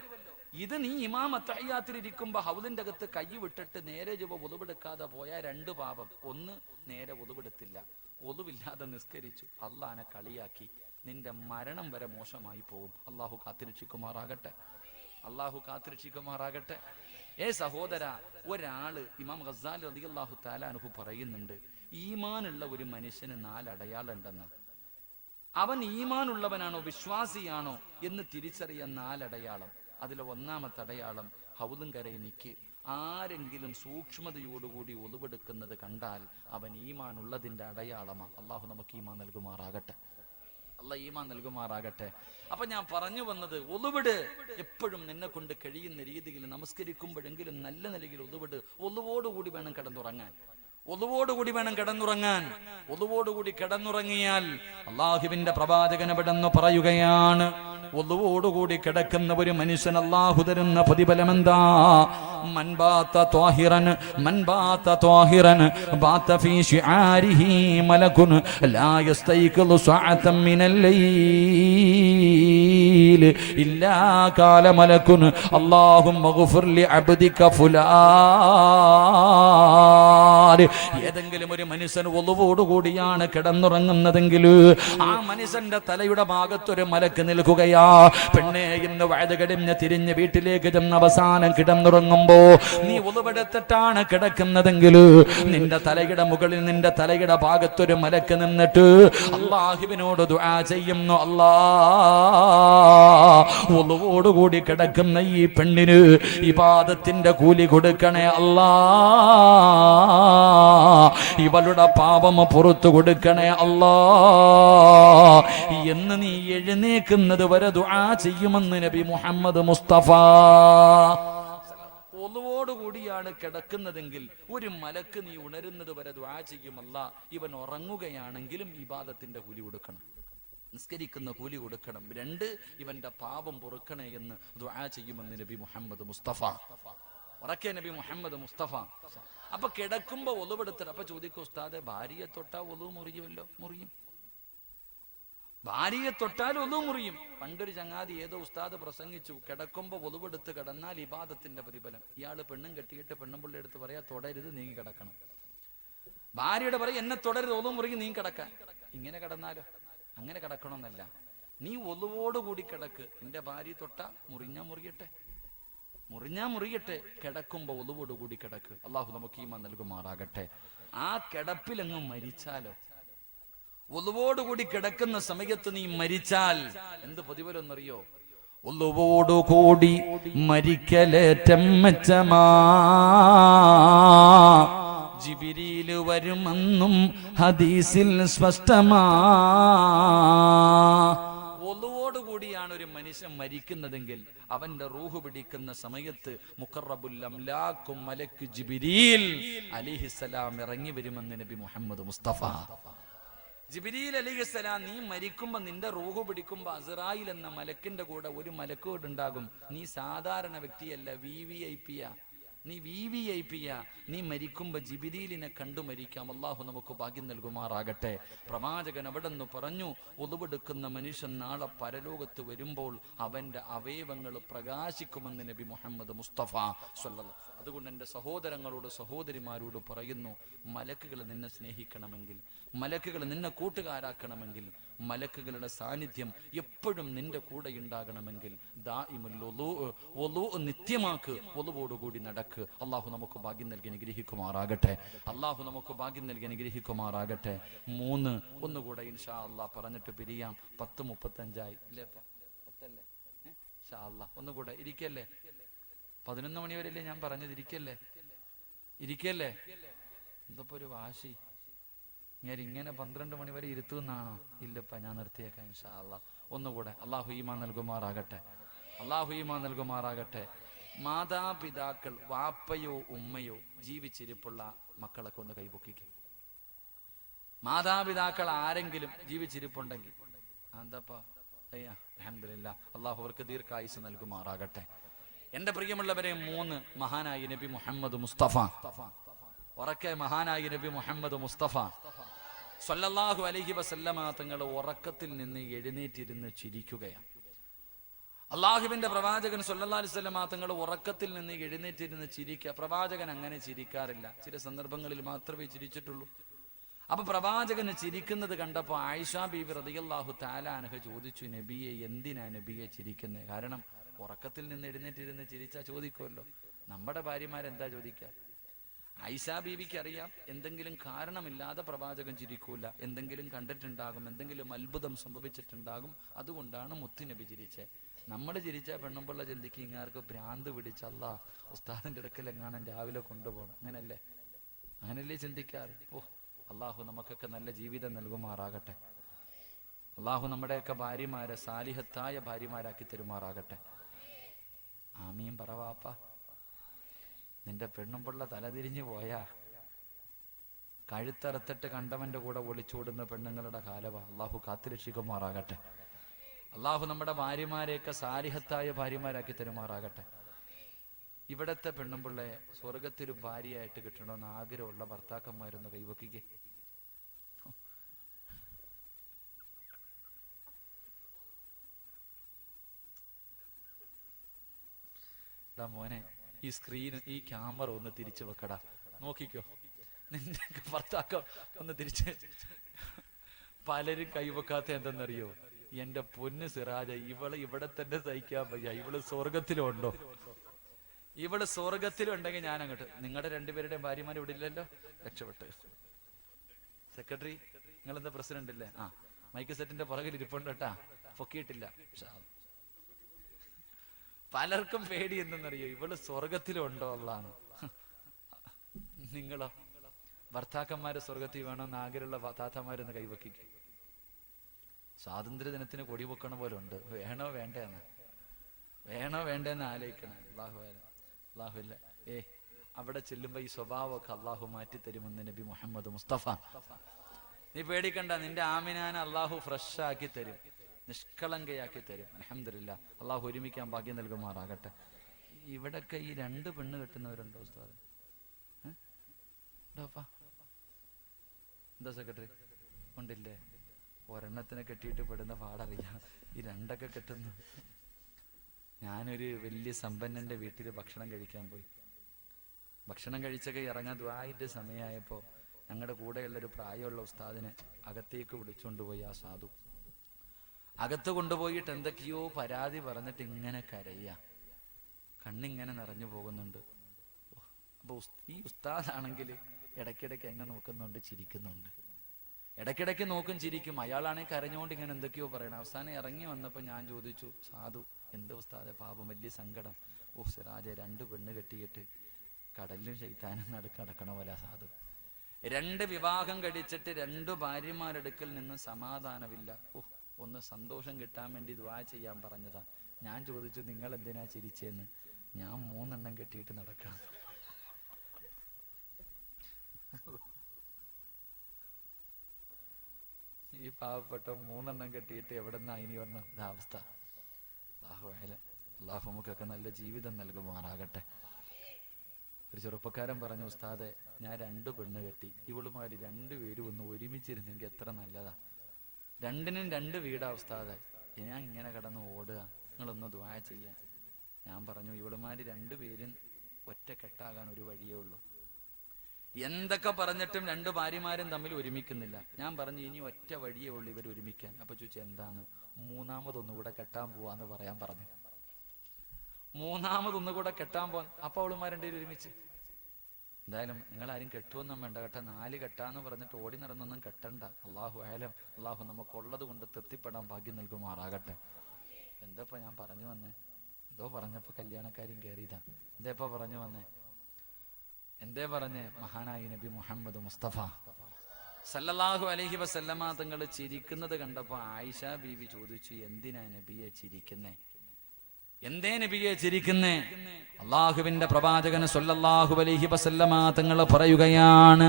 ഇത് നീ ഇമാം അത്തഹിയ്യാത്തിലിരിക്കുമ്പോ ഹൗദിന്റെ അകത്ത് കൈ വിട്ടിട്ട് നേരെ ചുവ ഒളിവെടുക്കാതെ പോയാൽ 2 പാപം. ഒന്ന്, നേരെ ഒളിവെടുത്തില്ല, ഒളിവില്ലാതെ നിസ്കരിച്ചു, അള്ളാനെ കളിയാക്കി, നിന്റെ മരണം വരെ മോശമായി പോകും. അള്ളാഹു കാത്തിരക്ഷിക്കുമാറാകട്ടെ, അള്ളാഹു കാത്തിരക്ഷിക്കുമാറാകട്ടെ. സഹോദര, ഒരാള് ഇമാം ഗസാലി റളിയല്ലാഹു തആല അൻഹു പറയുന്നുണ്ട്, ഈമാനുള്ള ഒരു മനുഷ്യന് 4 അടയാളം ഉണ്ടെന്ന്. അവൻ ഈമാനുള്ളവനാണോ വിശ്വാസിയാണോ എന്ന് തിരിച്ചറിയാൻ 4 അടയാളം. അതിലെ ഒന്നാമത്തെ അടയാളം, ഹൗദും കരയിൽ നിൽക്ക്. ആരെങ്കിലും സൂക്ഷ്മതയോടുകൂടി ഒളിവെടുക്കുന്നത് കണ്ടാൽ അവൻ ഈമാനുള്ളതിന്റെ അടയാളമാണ്. അള്ളാഹു നമുക്ക് ഈമാൻ നൽകുമാറാകട്ടെ, അള്ളാഹ് ഈമാൻ നൽകുമാറാകട്ടെ. അപ്പൊ ഞാൻ പറഞ്ഞു വന്നത്, ഒളിവിട്. എപ്പോഴും നിന്നെ കൊണ്ട് കഴിയുന്ന രീതിയിൽ നമസ്കരിക്കുമ്പോഴെങ്കിലും നല്ല നിലയിൽ ഒളിവിട്. ഒളിവോടുകൂടി വേണം കിടന്നുറങ്ങാൻ, ഒളിവോടുകൂടി വേണം കിടന്നുറങ്ങാൻ. ഒളിവോടുകൂടി കിടന്നുറങ്ങിയാൽ അള്ളാഹുവിന്റെ പ്രവാചകൻ എവിടെന്ന് പറയുകയാണ്, ഒളിവോടുകൂടി കിടക്കുന്ന ഒരു മനുഷ്യൻ അള്ളാഹു തരുന്ന പ്രതിഫലം എന്താ? മൻബാത ത്വാഹിറൻ മൻബാത ത്വാഹിറൻ ബാത ഫീ ശിആരിഹി മലകുൻ ലാ യസ്തൈഖിദു സഅതൻ മിനൽ ലൈൽ ഇല്ലാ ഖാല മലകുൻ അല്ലാഹുമ്മ ഗ്ഫിർ ലി അബ്ദിക ഫുലാൻ. ഏതെങ്കിലും ഒരു മനുഷ്യൻ ഒളിവോടുകൂടിയാണ് കിടന്നുറങ്ങുന്നതെങ്കിൽ ആ മനുഷ്യന്റെ തലയുടെ ഭാഗത്തൊരു മലക്ക് നിൽക്കുകയാ. പെണ്ണെ, ഇന്ന് വഴുതുകടിഞ്ഞ് തിരിഞ്ഞ് വീട്ടിലേക്ക് ചെന്ന് അവസാനം കിടന്നുറങ്ങുമ്പോ നീ ഒളിവെടുത്തിട്ടാണ് കിടക്കുന്നതെങ്കിൽ നിന്റെ തലയുടെ മുകളിൽ, നിന്റെ തലയുടെ ഭാഗത്തൊരു മലക്ക് നിന്നിട്ട് അള്ളാഹുവിനോട് ദുആ ചെയ്യുന്നു, അല്ലാ, ഒളിവോടുകൂടി കിടക്കുന്ന ഈ പെണ്ണിന് ഇബാദത്തിന്റെ കൂലി കൊടുക്കണേ അല്ലാ, ഇവളുടെ പാപം പുറത്തു കൊടുക്കണേ അല്ലാ എന്ന് നീ എഴുന്നേക്കുന്നത് വരെ ദുആ ചെയ്യുമെന്ന് നബി മുഹമ്മദ് മുസ്തഫ. ഒളിവോടുകൂടിയാണ് കിടക്കുന്നതെങ്കിൽ ഒരു മലക്ക് നീ ഉണരുന്നത് വരെ ദുആ ചെയ്യുമല്ല. ഇവൻ ഉറങ്ങുകയാണെങ്കിലും ഇബാദത്തിന്റെ കൂലി കൊടുക്കണം, നിസ്കരിക്കുന്ന കൂലി കൊടുക്കണം. 2, ഇവന്റെ പാപം പൊറുക്കണേ എന്ന് ദുആ ചെയ്യുമെന്ന് നബി മുഹമ്മദ് മുസ്തഫ. ഉറക്കെ നബി മുഹമ്മദ് മുസ്തഫ. അപ്പൊ കിടക്കുമ്പോ ഒളിവെടുത്തിട്ട് അപ്പൊ ചോദിക്കും, ഉസ്താദെ, ഭാര്യയെ തൊട്ടാ ഒളിവ് മുറിയുമല്ലോ? മുറിയും. ഭാര്യയെ തൊട്ടാൽ ഒളിവ് മുറിയും. പണ്ടൊരു ചങ്ങാതി ഏതോ ഉസ്താദ് പ്രസംഗിച്ചു, കിടക്കുമ്പോ ഒളിവെടുത്ത് കിടന്നാൽ ഇബാദത്തിന്റെ പ്രതിഫലം. ഇയാള് പെണ്ണും കെട്ടിയിട്ട് പെണ്ണുമ്പിള്ളി എടുത്ത് പറയാ, തുടരുത്, നീങ്ങി കിടക്കണം. ഭാര്യയുടെ പറയും, എന്നെ തുടരുത്, ഒളിവ് മുറിയും, നീങ്ങി കിടക്കാൻ. ഇങ്ങനെ കിടന്നാലോ? അങ്ങനെ കിടക്കണമെന്നല്ല, നീ ഒളിവോടുകൂടി കിടക്ക്. എന്റെ ഭാര്യ തൊട്ടാ മുറിഞ്ഞാ മുറിയട്ടെ, മുറിയട്ടെ, കിടക്കുമ്പോ ഒളുവോടുകൂടി കിടക്ക്. അള്ളാഹു നമുക്ക് ഈമാൻ നൽകുമാറാകട്ടെ. ആ കിടപ്പിലങ്ങ് മരിച്ചാലോ, ഒളുവോടുകൂടി കിടക്കുന്ന സമയത്ത് നീ മരിച്ചാൽ എന്ത് പ്രതിഫലമെന്നറിയോ? ഒളുവോടുകൂടി മരിക്കലേറ്റം മെച്ചമാ, ജിബ്രീല് വരുമെന്നും ഹദീസിൽ സ്പഷ്ടമാ. ഒളുവോടുകൂടിയാണ് ഒരു മനുഷ്യൻ മരിക്കുന്നതെങ്കിൽ അവന്റെ റൂഹ് പിടിക്കുന്ന സമയത്ത് മുഖറബുൽ അംലാക്കും മലക്ക് ജിബ്രീൽ അലൈഹിസ്സലാം ഇറങ്ങി വരുമെന്ന് നബി മുഹമ്മദ് മുസ്തഫ. ജിബ്രീൽ അലൈഹിസ്സലാം നീ മരിക്കുമ്പോ നിന്റെ റൂഹ് പിടിക്കുമ്പോ അസ്റായിൽ എന്ന മലക്കിന്റെ കൂടെ ഒരു മലക്കോട് ഉണ്ടാകും. നീ സാധാരണ വ്യക്തിയല്ല, VVIP-യാ. നീ VVIP-യാ. നീ മരിക്കുമ്പോ ജിബ്രീലിനെ കണ്ടു മരിക്കാം. അള്ളാഹു നമുക്ക് ഭാഗ്യം നൽകുമാറാകട്ടെ. പ്രവാചകൻ അവിടെ നിന്ന് പറഞ്ഞു, ഒളുവെടുക്കുന്ന മനുഷ്യൻ നാളെ പരലോകത്ത് വരുമ്പോൾ അവന്റെ അവയവങ്ങൾ പ്രകാശിക്കുമെന്ന് നബി മുഹമ്മദ് മുസ്തഫ സ്വല്ലല്ലാഹു. അതുകൊണ്ട് എൻ്റെ സഹോദരങ്ങളോട് സഹോദരിമാരോട് പറയുന്നു, മലക്കുകൾ നിന്നെ സ്നേഹിക്കണമെങ്കിൽ, മലക്കുകൾ നിന്നെ കൂട്ടുകാരാക്കണമെങ്കിൽ, മലക്കുകളുടെ സാന്നിധ്യം എപ്പോഴും നിന്റെ കൂടെ ഉണ്ടാകണമെങ്കിൽ നിത്യമാക്ക്, ഒളുവോടുകൂടി നടക്ക്. അള്ളാഹു നമുക്ക് ഭാഗ്യം നൽകി അനുഗ്രഹിക്കുമാറാകട്ടെ. അള്ളാഹു നമുക്ക് ഭാഗ്യം നൽകി അനുഗ്രഹിക്കുമാറാകട്ടെ. 3 ഒന്നുകൂടെ ഇൻഷാ അള്ളാഹ് പറഞ്ഞിട്ട് പിരിയാം. 10:35 ഇല്ലേ? 10 ഇൻഷാ അള്ളാഹ്. ഒന്നുകൂടെ ഇരിക്കല്ലേ? 11 മണി വരെയല്ലേ ഞാൻ പറഞ്ഞത്? ഇരിക്കല്ലേ? എന്തപ്പോ ഒരു വാശി? ഇങ്ങനെ 12 മണി വരെ ഇരുത്തുന്നാണോ? ഇല്ലപ്പ, ഞാൻ നിർത്തിയേക്കാം ഇൻഷാ അള്ളാഹ്. ഒന്നുകൂടെ. അള്ളാഹു ഈമാൻ നൽകുമാറാകട്ടെ. അള്ളാഹു ഈമാൻ നൽകുമാറാകട്ടെ. മാതാപിതാക്കൾ, വാപ്പയോ ഉമ്മയോ ജീവിച്ചിരിപ്പുള്ള മക്കളൊക്കെ ഒന്ന് കൈപൊക്കിക്കും. മാതാപിതാക്കൾ ആരെങ്കിലും ജീവിച്ചിരിപ്പുണ്ടെങ്കിൽ എന്താപ്പാ? അൽഹംദുലില്ലാഹ്, അള്ളാഹു അവർക്ക് ദീർഘായുസ് നൽകുമാറാകട്ടെ. എന്റെ പ്രിയമുള്ളവരെ, 3 മഹാനായി നബി മുഹമ്മദ് മുസ്തഫ. ഉറക്കെ മഹാനായി നബി മുഹമ്മദ് മുസ്തഫ സ്വല്ലല്ലാഹു അലൈഹി വസല്ലമ തങ്ങൾ ഉറക്കത്തിൽ നിന്ന് എഴുന്നേറ്റിരുന്ന് ചിരിക്കുകയാണ്. അള്ളാഹുവിന്റെ പ്രവാചകൻ സ്വല്ലല്ലാഹു അലൈഹി വസല്ലമ തങ്ങൾ ഉറക്കത്തിൽ നിന്ന് എഴുന്നേറ്റിരുന്ന് ചിരിക്കുക. പ്രവാചകൻ അങ്ങനെ ചിരിക്കാറില്ല, ചില സന്ദർഭങ്ങളിൽ മാത്രമേ ചിരിച്ചിട്ടുള്ളൂ. അപ്പൊ പ്രവാചകന് ചിരിക്കുന്നത് കണ്ടപ്പോ ആയിഷ ബീവി റളിയല്ലാഹു തആല അൻഹ ചോദിച്ചു, നബിയെ, എന്തിനാ നബിയെ ചിരിക്കുന്നത്? കാരണം ഉറക്കത്തിൽ നിന്ന് എഴുന്നേറ്റിരുന്ന് ചിരിച്ചാ ചോദിക്കുമല്ലോ. നമ്മുടെ ഭാര്യമാരെന്താ ചോദിക്കുക? ആയിഷ ബീവിക്ക് അറിയാം, എന്തെങ്കിലും കാരണമില്ലാതെ പ്രവാചകൻ ചിരിക്കൂല, എന്തെങ്കിലും കണ്ടിട്ടുണ്ടാകും, എന്തെങ്കിലും അത്ഭുതം സംഭവിച്ചിട്ടുണ്ടാകും, അതുകൊണ്ടാണ് മുത്തുനബി ചിരിച്ചേ. നമ്മൾ ചിരിച്ച പെണ്ണുമ്പുള്ള ചിന്തിക്ക് ഇങ്ങാർക്ക് ഭ്രാന്ത് പിടിച്ചല്ല, ഉസ്താദിന്റെ അടുക്കൽ എങ്ങാനും രാവിലെ കൊണ്ടുപോകണം, അങ്ങനല്ലേ ചിന്തിക്കാറ്. അള്ളാഹു നമുക്കൊക്കെ നല്ല ജീവിതം നൽകുമാറാകട്ടെ. അള്ളാഹു നമ്മുടെയൊക്കെ ഭാര്യമാരെ സാലിഹത്തായ ഭാര്യമാരാക്കി തരുമാറാകട്ടെ. ആമീൻ പറവാപ്പ. നിന്റെ പെണ്ണുമ്പുള്ള തലതിരിഞ്ഞു പോയാ കഴുത്തറുത്തിട്ട് കണ്ടവന്റെ കൂടെ ഒളിച്ചോടുന്ന പെണ്ണുങ്ങളുടെ കാലവാ. അള്ളാഹു കാത്തുരക്ഷിക്കുമാറാകട്ടെ. അള്ളാഹു നമ്മുടെ ഭാര്യമാരെയൊക്കെ സാലിഹത്തായ ഭാര്യമാരാക്കി തരുമാറാകട്ടെ. ഇവിടത്തെ പെണ്ണുമ്പിള്ളെ സ്വർഗത്തിൽ ഭാര്യയായിട്ട് കിട്ടണമെന്ന് ആഗ്രഹമുള്ള ഭർത്താക്കന്മാരൊന്ന് കൈവക്കിക്കേ. മോനെ, ഈ സ്ക്രീൻ, ഈ ക്യാമറ ഒന്ന് തിരിച്ചു വെക്കടാ, നോക്കിക്കോ. നിന്റെ ഭർത്താക്കം ഒന്ന് തിരിച്ച്. പലരും കൈവെക്കാത്ത എന്തെന്നറിയോ? എന്റെ പൊന്ന് സിറാജ, ഇവള് ഇവിടെ തന്നെ സഹിക്കാൻ വയ്യ, ഇവള് സ്വർഗത്തിലുണ്ടോ? ഇവള് സ്വർഗത്തിലുണ്ടെങ്കിൽ ഞാൻ അങ്ങോട്ട്. നിങ്ങളുടെ രണ്ടുപേരുടെയും ഭാര്യമാർ ഇവിടെ ഇല്ലല്ലോ, രക്ഷപ്പെട്ട്. സെക്രട്ടറി, നിങ്ങളെന്താ പ്രസിഡന്റ് അല്ലേ? മൈക്ക് സെറ്റിന്റെ പുറകിൽ ഇരിപ്പുണ്ട് കേട്ടാ, പൊക്കിയിട്ടില്ല. പലർക്കും പേടി എന്തെന്നറിയോ? ഇവള് സ്വർഗത്തിലുണ്ടോ അല്ലാന്ന്. നിങ്ങളോ? ഭർത്താക്കന്മാര് സ്വർഗത്തിൽ വേണമെന്ന് ആഗ്രഹമുള്ള താത്തമാരെന്ന് കൈവക്കിക്കും. സ്വാതന്ത്ര്യ ദിനത്തിന് കൊടി വെക്കണ പോലെ ഉണ്ട്. വേണോ വേണ്ടേന്ന് ആലോചിക്കണം. അള്ളാഹുല്ല അവിടെ ചെല്ലുമ്പോ ഈ സ്വഭാവമൊക്കെ അള്ളാഹു മാറ്റിത്തരുമെന്ന് നബി മുഹമ്മദ് മുസ്തഫ. നീ പേടിക്കണ്ട, നിന്റെ ആമിനാനെ അള്ളാഹു ഫ്രഷ് ആക്കി തരും, നിഷ്കളങ്കയാക്കി തരും. അൽഹംദുലില്ലാഹ്, അള്ളാഹു ഒരുമിക്കാൻ ഭാഗ്യം നൽകുമാറാകട്ടെ. ഇവിടൊക്കെ ഈ 2 പെണ്ണ് കെട്ടുന്നവരുണ്ടോ ഉസ്താദ്? എന്താ സെക്രട്ടറി? ഉണ്ടില്ലേ? ഒരെണ്ണത്തിനെ കെട്ടിയിട്ട് പെടുന്ന പാടറിയാം, ഈ 2 കെട്ടുന്നു. ഞാനൊരു വലിയ സമ്പന്നന്റെ വീട്ടിൽ ഭക്ഷണം കഴിക്കാൻ പോയി. ഭക്ഷണം കഴിച്ചൊക്കെ ഇറങ്ങാൻ ദുആഇന്റെ സമയമായപ്പോൾ ഞങ്ങളുടെ കൂടെയുള്ളൊരു പ്രായമുള്ള ഉസ്താദിനെ അകത്തേക്ക് വിളിച്ചുകൊണ്ടുപോയി. ആ സാധു അകത്ത് കൊണ്ടുപോയിട്ട് എന്തൊക്കെയോ പരാതി പറഞ്ഞിട്ട് ഇങ്ങനെ കണ്ണിങ്ങനെ നിറഞ്ഞു പോകുന്നുണ്ട്. അപ്പോൾ ഈ ഉസ്താദാണെങ്കിൽ ഇടയ്ക്കിടയ്ക്ക് എന്നെ നോക്കുന്നുണ്ട്, ചിരിക്കുന്നുണ്ട്. ഇടയ്ക്കിടയ്ക്ക് നോക്കും, ചിരിക്കും. അയാളാണെങ്കിൽ കരഞ്ഞുകൊണ്ട് ഇങ്ങനെ എന്തൊക്കെയോ പറയണം. അവസാനം ഇറങ്ങി വന്നപ്പോൾ ഞാൻ ചോദിച്ചു, സാധു എന്താ ഉസ്താദെ പാപം, വലിയ സങ്കടം? ഓ സിറാജെ, 2 പെണ്ണ് കെട്ടിയിട്ട് കടലിലും ശൈത്താനും നടക്കണ പോലെ സാധു. 2 വിവാഹം കഴിച്ചിട്ട് 2 ഭാര്യമാരെടുക്കൽ നിന്ന് സമാധാനമില്ല. ഒന്ന് സന്തോഷം കിട്ടാൻ വേണ്ടി ദുആ ചെയ്യാൻ പറഞ്ഞതാ. ഞാൻ ചോദിച്ചു, നിങ്ങൾ എന്തിനാ ചിരിച്ചെന്ന്? ഞാൻ 3 എണ്ണം കെട്ടിയിട്ട് നടക്കാം. ഈ പാവപ്പെട്ട 3 എണ്ണം കെട്ടിയിട്ട് എവിടെന്നാ ഇനി വന്ന ഇതാവസ്ഥ? അല്ലാഹു നമുക്കൊക്കെ നല്ല ജീവിതം നൽകുമാറാകട്ടെ. ഒരു ചെറുപ്പക്കാരൻ പറഞ്ഞു, ഉസ്താദെ ഞാൻ 2 പെണ്ണ് കെട്ടി, ഇവളുമാര് 2 പേരും ഒന്ന് ഒരുമിച്ചിരുന്നെങ്കിൽ എത്ര നല്ലതാ. 2നും 2 വീടാ ഉസ്താദെ, ഞാൻ ഇങ്ങനെ കിടന്ന് ഓടുക, നിങ്ങളൊന്ന് ദുആ ചെയ്യാൻ. ഞാൻ പറഞ്ഞു, ഇവളുമാര് 2 പേരും ഒറ്റ കെട്ടാകാൻ ഒരു വഴിയേ ഉള്ളൂ. എന്തൊക്കെ പറഞ്ഞിട്ടും 2 ഭാര്യമാരും തമ്മിൽ ഒരുമിക്കുന്നില്ല. ഞാൻ പറഞ്ഞു, ഇനി ഒറ്റ വഴിയേ ഉള്ളൂ ഇവർ ഒരുമിക്കാൻ. അപ്പൊ ചോദിച്ചു, എന്താണ്? 3ാമതൊന്നുകൂടെ കെട്ടാൻ പോവാന്ന് പറയാൻ പറഞ്ഞു. 3ാമതൊന്നുകൂടെ കെട്ടാൻ പോവാൻ. അപ്പൊ അവളുമാർ 2 പേരും ഒരുമിച്ച്. എന്തായാലും നിങ്ങളാരും കെട്ടുവൊന്നും വേണ്ട കേട്ടോ, 4 കെട്ടാന്ന് പറഞ്ഞിട്ട് ഓടി നടന്നൊന്നും കെട്ടണ്ട. അല്ലാഹു അഅലം. അല്ലാഹു നമുക്കുള്ളത് കൊണ്ട് തൃപ്തിപ്പെടാൻ ഭാഗ്യം നൽകുമാറാകട്ടെ. എന്താ ഞാൻ പറഞ്ഞു വന്നേ? എന്തോ പറഞ്ഞപ്പോ കല്യാണക്കാരും കയറിയതാ. എന്താ പറഞ്ഞു വന്നേ? എന്തേ പറഞ്ഞേ? മഹാനായ നബി മുഹമ്മദ് മുസ്തഫ സല്ലല്ലാഹു അലൈഹി വസല്ലമ തങ്ങൾ ചിരിക്കുന്നത് കണ്ടപ്പോ ആയിഷ ബീവി ചോദിച്ചു, എന്തിനാ നബിയെ ചിരിക്കുന്നേ? എന്തേ നബിയെ ചിരിക്കുന്നേ? അല്ലാഹുവിന്റെ പ്രവാചകൻ സല്ലല്ലാഹു അലൈഹി വസല്ലമ തങ്ങൾ പറയുകയാണ്,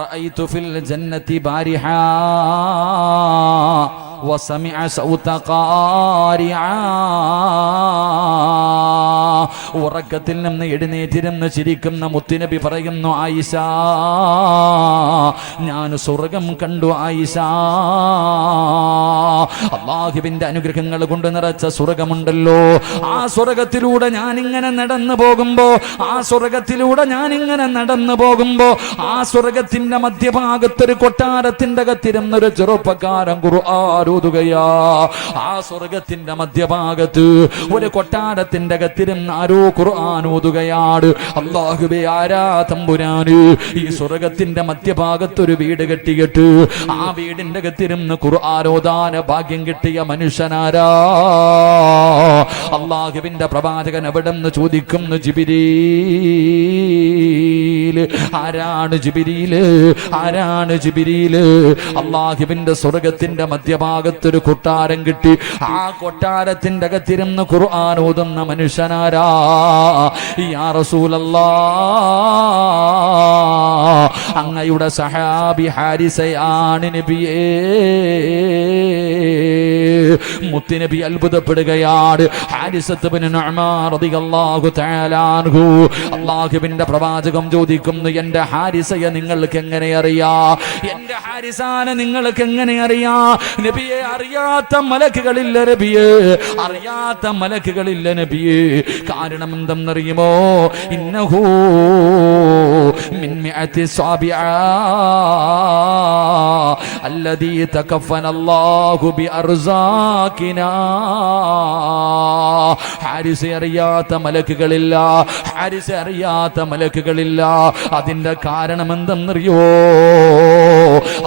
റഅയ്തു ഫിൽ ജന്നതി ബാരിഹാ വസമിഅ സൗത ഖാരിആ. ഉറക്കത്തിൽ നിന്ന് എഴുന്നേറ്റിരുന്ന് ചിരിക്കുന്ന മുത്തുനബി പറയുന്നു, ആയിഷ, ഞാൻ സ്വർഗം കണ്ടു ആയിഷ. അല്ലാഹുവിന്റെ അനുഗ്രഹങ്ങൾ കൊണ്ട് നിറച്ച സ്വർഗമുണ്ടല്ലോ, ആ സ്വർഗത്തിലൂടെ ഞാനിങ്ങനെ നടന്നു പോകുമ്പോ, ആ സ്വർഗത്തിലൂടെ ഞാനിങ്ങനെ നടന്നു പോകുമ്പോ, ആ സ്വർഗത്തിന്റെ മധ്യഭാഗത്തൊരു കൊട്ടാരത്തിന്റെ അകത്തിരുന്നൊരു ചെറുപ്പക്കാരൻ ഖുർആൻ ഓതുകയാ. ആ സ്വർഗത്തിന്റെ മധ്യഭാഗത്ത് ഒരു കൊട്ടാരത്തിന്റെ അകത്തിരുന്ന് ആരോ ഖുർആൻ ഓതുകയാണ്. അല്ലാഹുവേ, ആരാ തമ്പുരാന് ഈ സ്വർഗത്തിന്റെ മധ്യഭാഗത്തൊരു വീട് കെട്ടിയിട്ട് ആ വീടിന്റെ അകത്തിരുന്ന് ഖുർആൻ ഓതാൻ ഭാഗ്യം കിട്ടിയ മനുഷ്യനാരാ? അല്ലാഹുവിന്റെ പ്രവാചകൻ എവിടെന്ന് ചോദിക്കുന്നു, ജിബ്രീൽ. ആരാണ് ജിബ്രീൽ? ആരാണ് ജിബ്രീൽ? അല്ലാഹുവിന്റെ സ്വർഗത്തിന്റെ മധ്യഭാഗത്തൊരു കൊട്ടാരം കിട്ടി, ആ കൊട്ടാരത്തിന്റെ അകത്തിരുന്ന് ഖുർആൻ ഓതുന്ന മനുഷ്യനാരാ? യാ റസൂലല്ലാഹ്, അങ്ങയുടെ സഹാബി ഹാരിസയാണ് നബിയേ. മുത്തുനബി അത്ഭുതപ്പെടുകയാണ്. ഹാരിസത്ത് ബിൻ നുഅ്മാൻ റളിയല്ലാഹു തആല അൻഹു, അല്ലാഹുവിന്റെ പ്രവാചകം ചോദിക്കുന്നു, എന്റെ ഹാരിസയെ നിങ്ങൾക്ക് എങ്ങനെ അറിയാ? എന്റെ ഹാരിസാനെ നിങ്ങൾക്ക് എങ്ങനെ അറിയാ? നബിയെ, അറിയാത്ത മലക്കുകളില്ല നബിയെ, അറിയാത്ത മലക്കുകളില്ല നബിയെ. കാരണം എന്തെന്നറിയുമോ? ഇന്നഹു മിൻ മിഅതി സാബിഅ അല്ലദീ തകഫനല്ലാഹു ബിഅർസാഖിനാ. ഹാരിസ അറിയാത്ത മലക്കുകളില്ല, ഹാരിസ അറിയാത്ത മലക്കുകളില്ല. അതിന്റെ കാരണം എന്തെന്നറിയോ?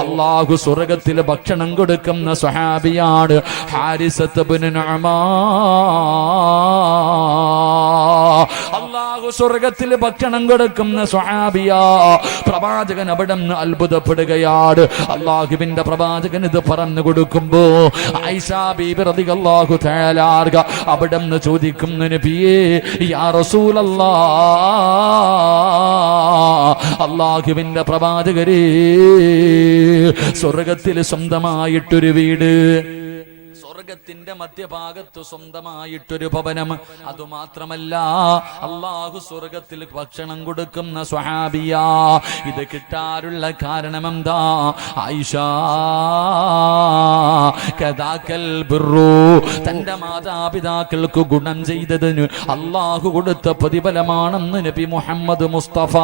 അല്ലാഹു സ്വർഗ്ഗത്തിൽ ഭക്ഷണം കൊടുക്കുന്ന സ്വഹാബിയാണ് ഹാരിസത്ത് ഇബ്നു നുഅ്മാൻ. അല്ലാഹു സ്വർഗ്ഗത്തിൽ ഭക്ഷണം കൊടുക്കുന്ന സ്വഹാബിയാ. പ്രവാചകൻ അവിടെ നിന്ന് അത്ഭുതപ്പെടുകയാണ്. അല്ലാഹുവിന്റെ പ്രവാചകൻ ഇത് പറഞ്ഞു കൊടുക്കുമ്പോ ആയിഷ ബീബി റളിയല്ലാഹു തആല അൻഹ അവിടെ നിന്ന് ചോദിക്കുന്നു, നബിയേ, യാ റസൂലല്ലാഹ്, അല്ലാഹുവിന്റെ പ്രവാചകരേ, സ്വർഗ്ഗത്തിൽ സ്വന്തമായിട്ടൊരു വീട്, സ്വർഗത്തിന്റെ മധ്യഭാഗത്ത് സ്വന്തമായിട്ടൊരു ഭവനം, അതുമാത്രമല്ല അല്ലാഹു സ്വർഗത്തിൽ ഭക്ഷണം കൊടുക്കുന്ന സ്വഹാബിയ. ഇത് കിട്ടാനുള്ള കാരണം എന്താ? ആയിഷ കദാകൽ ബിർറു, തന്റെ മാതാപിതാക്കൾക്ക് ഗുണം ചെയ്തതിന് അല്ലാഹു കൊടുത്ത പ്രതിഫലമാണെന്ന് നബി മുഹമ്മദ് മുസ്തഫ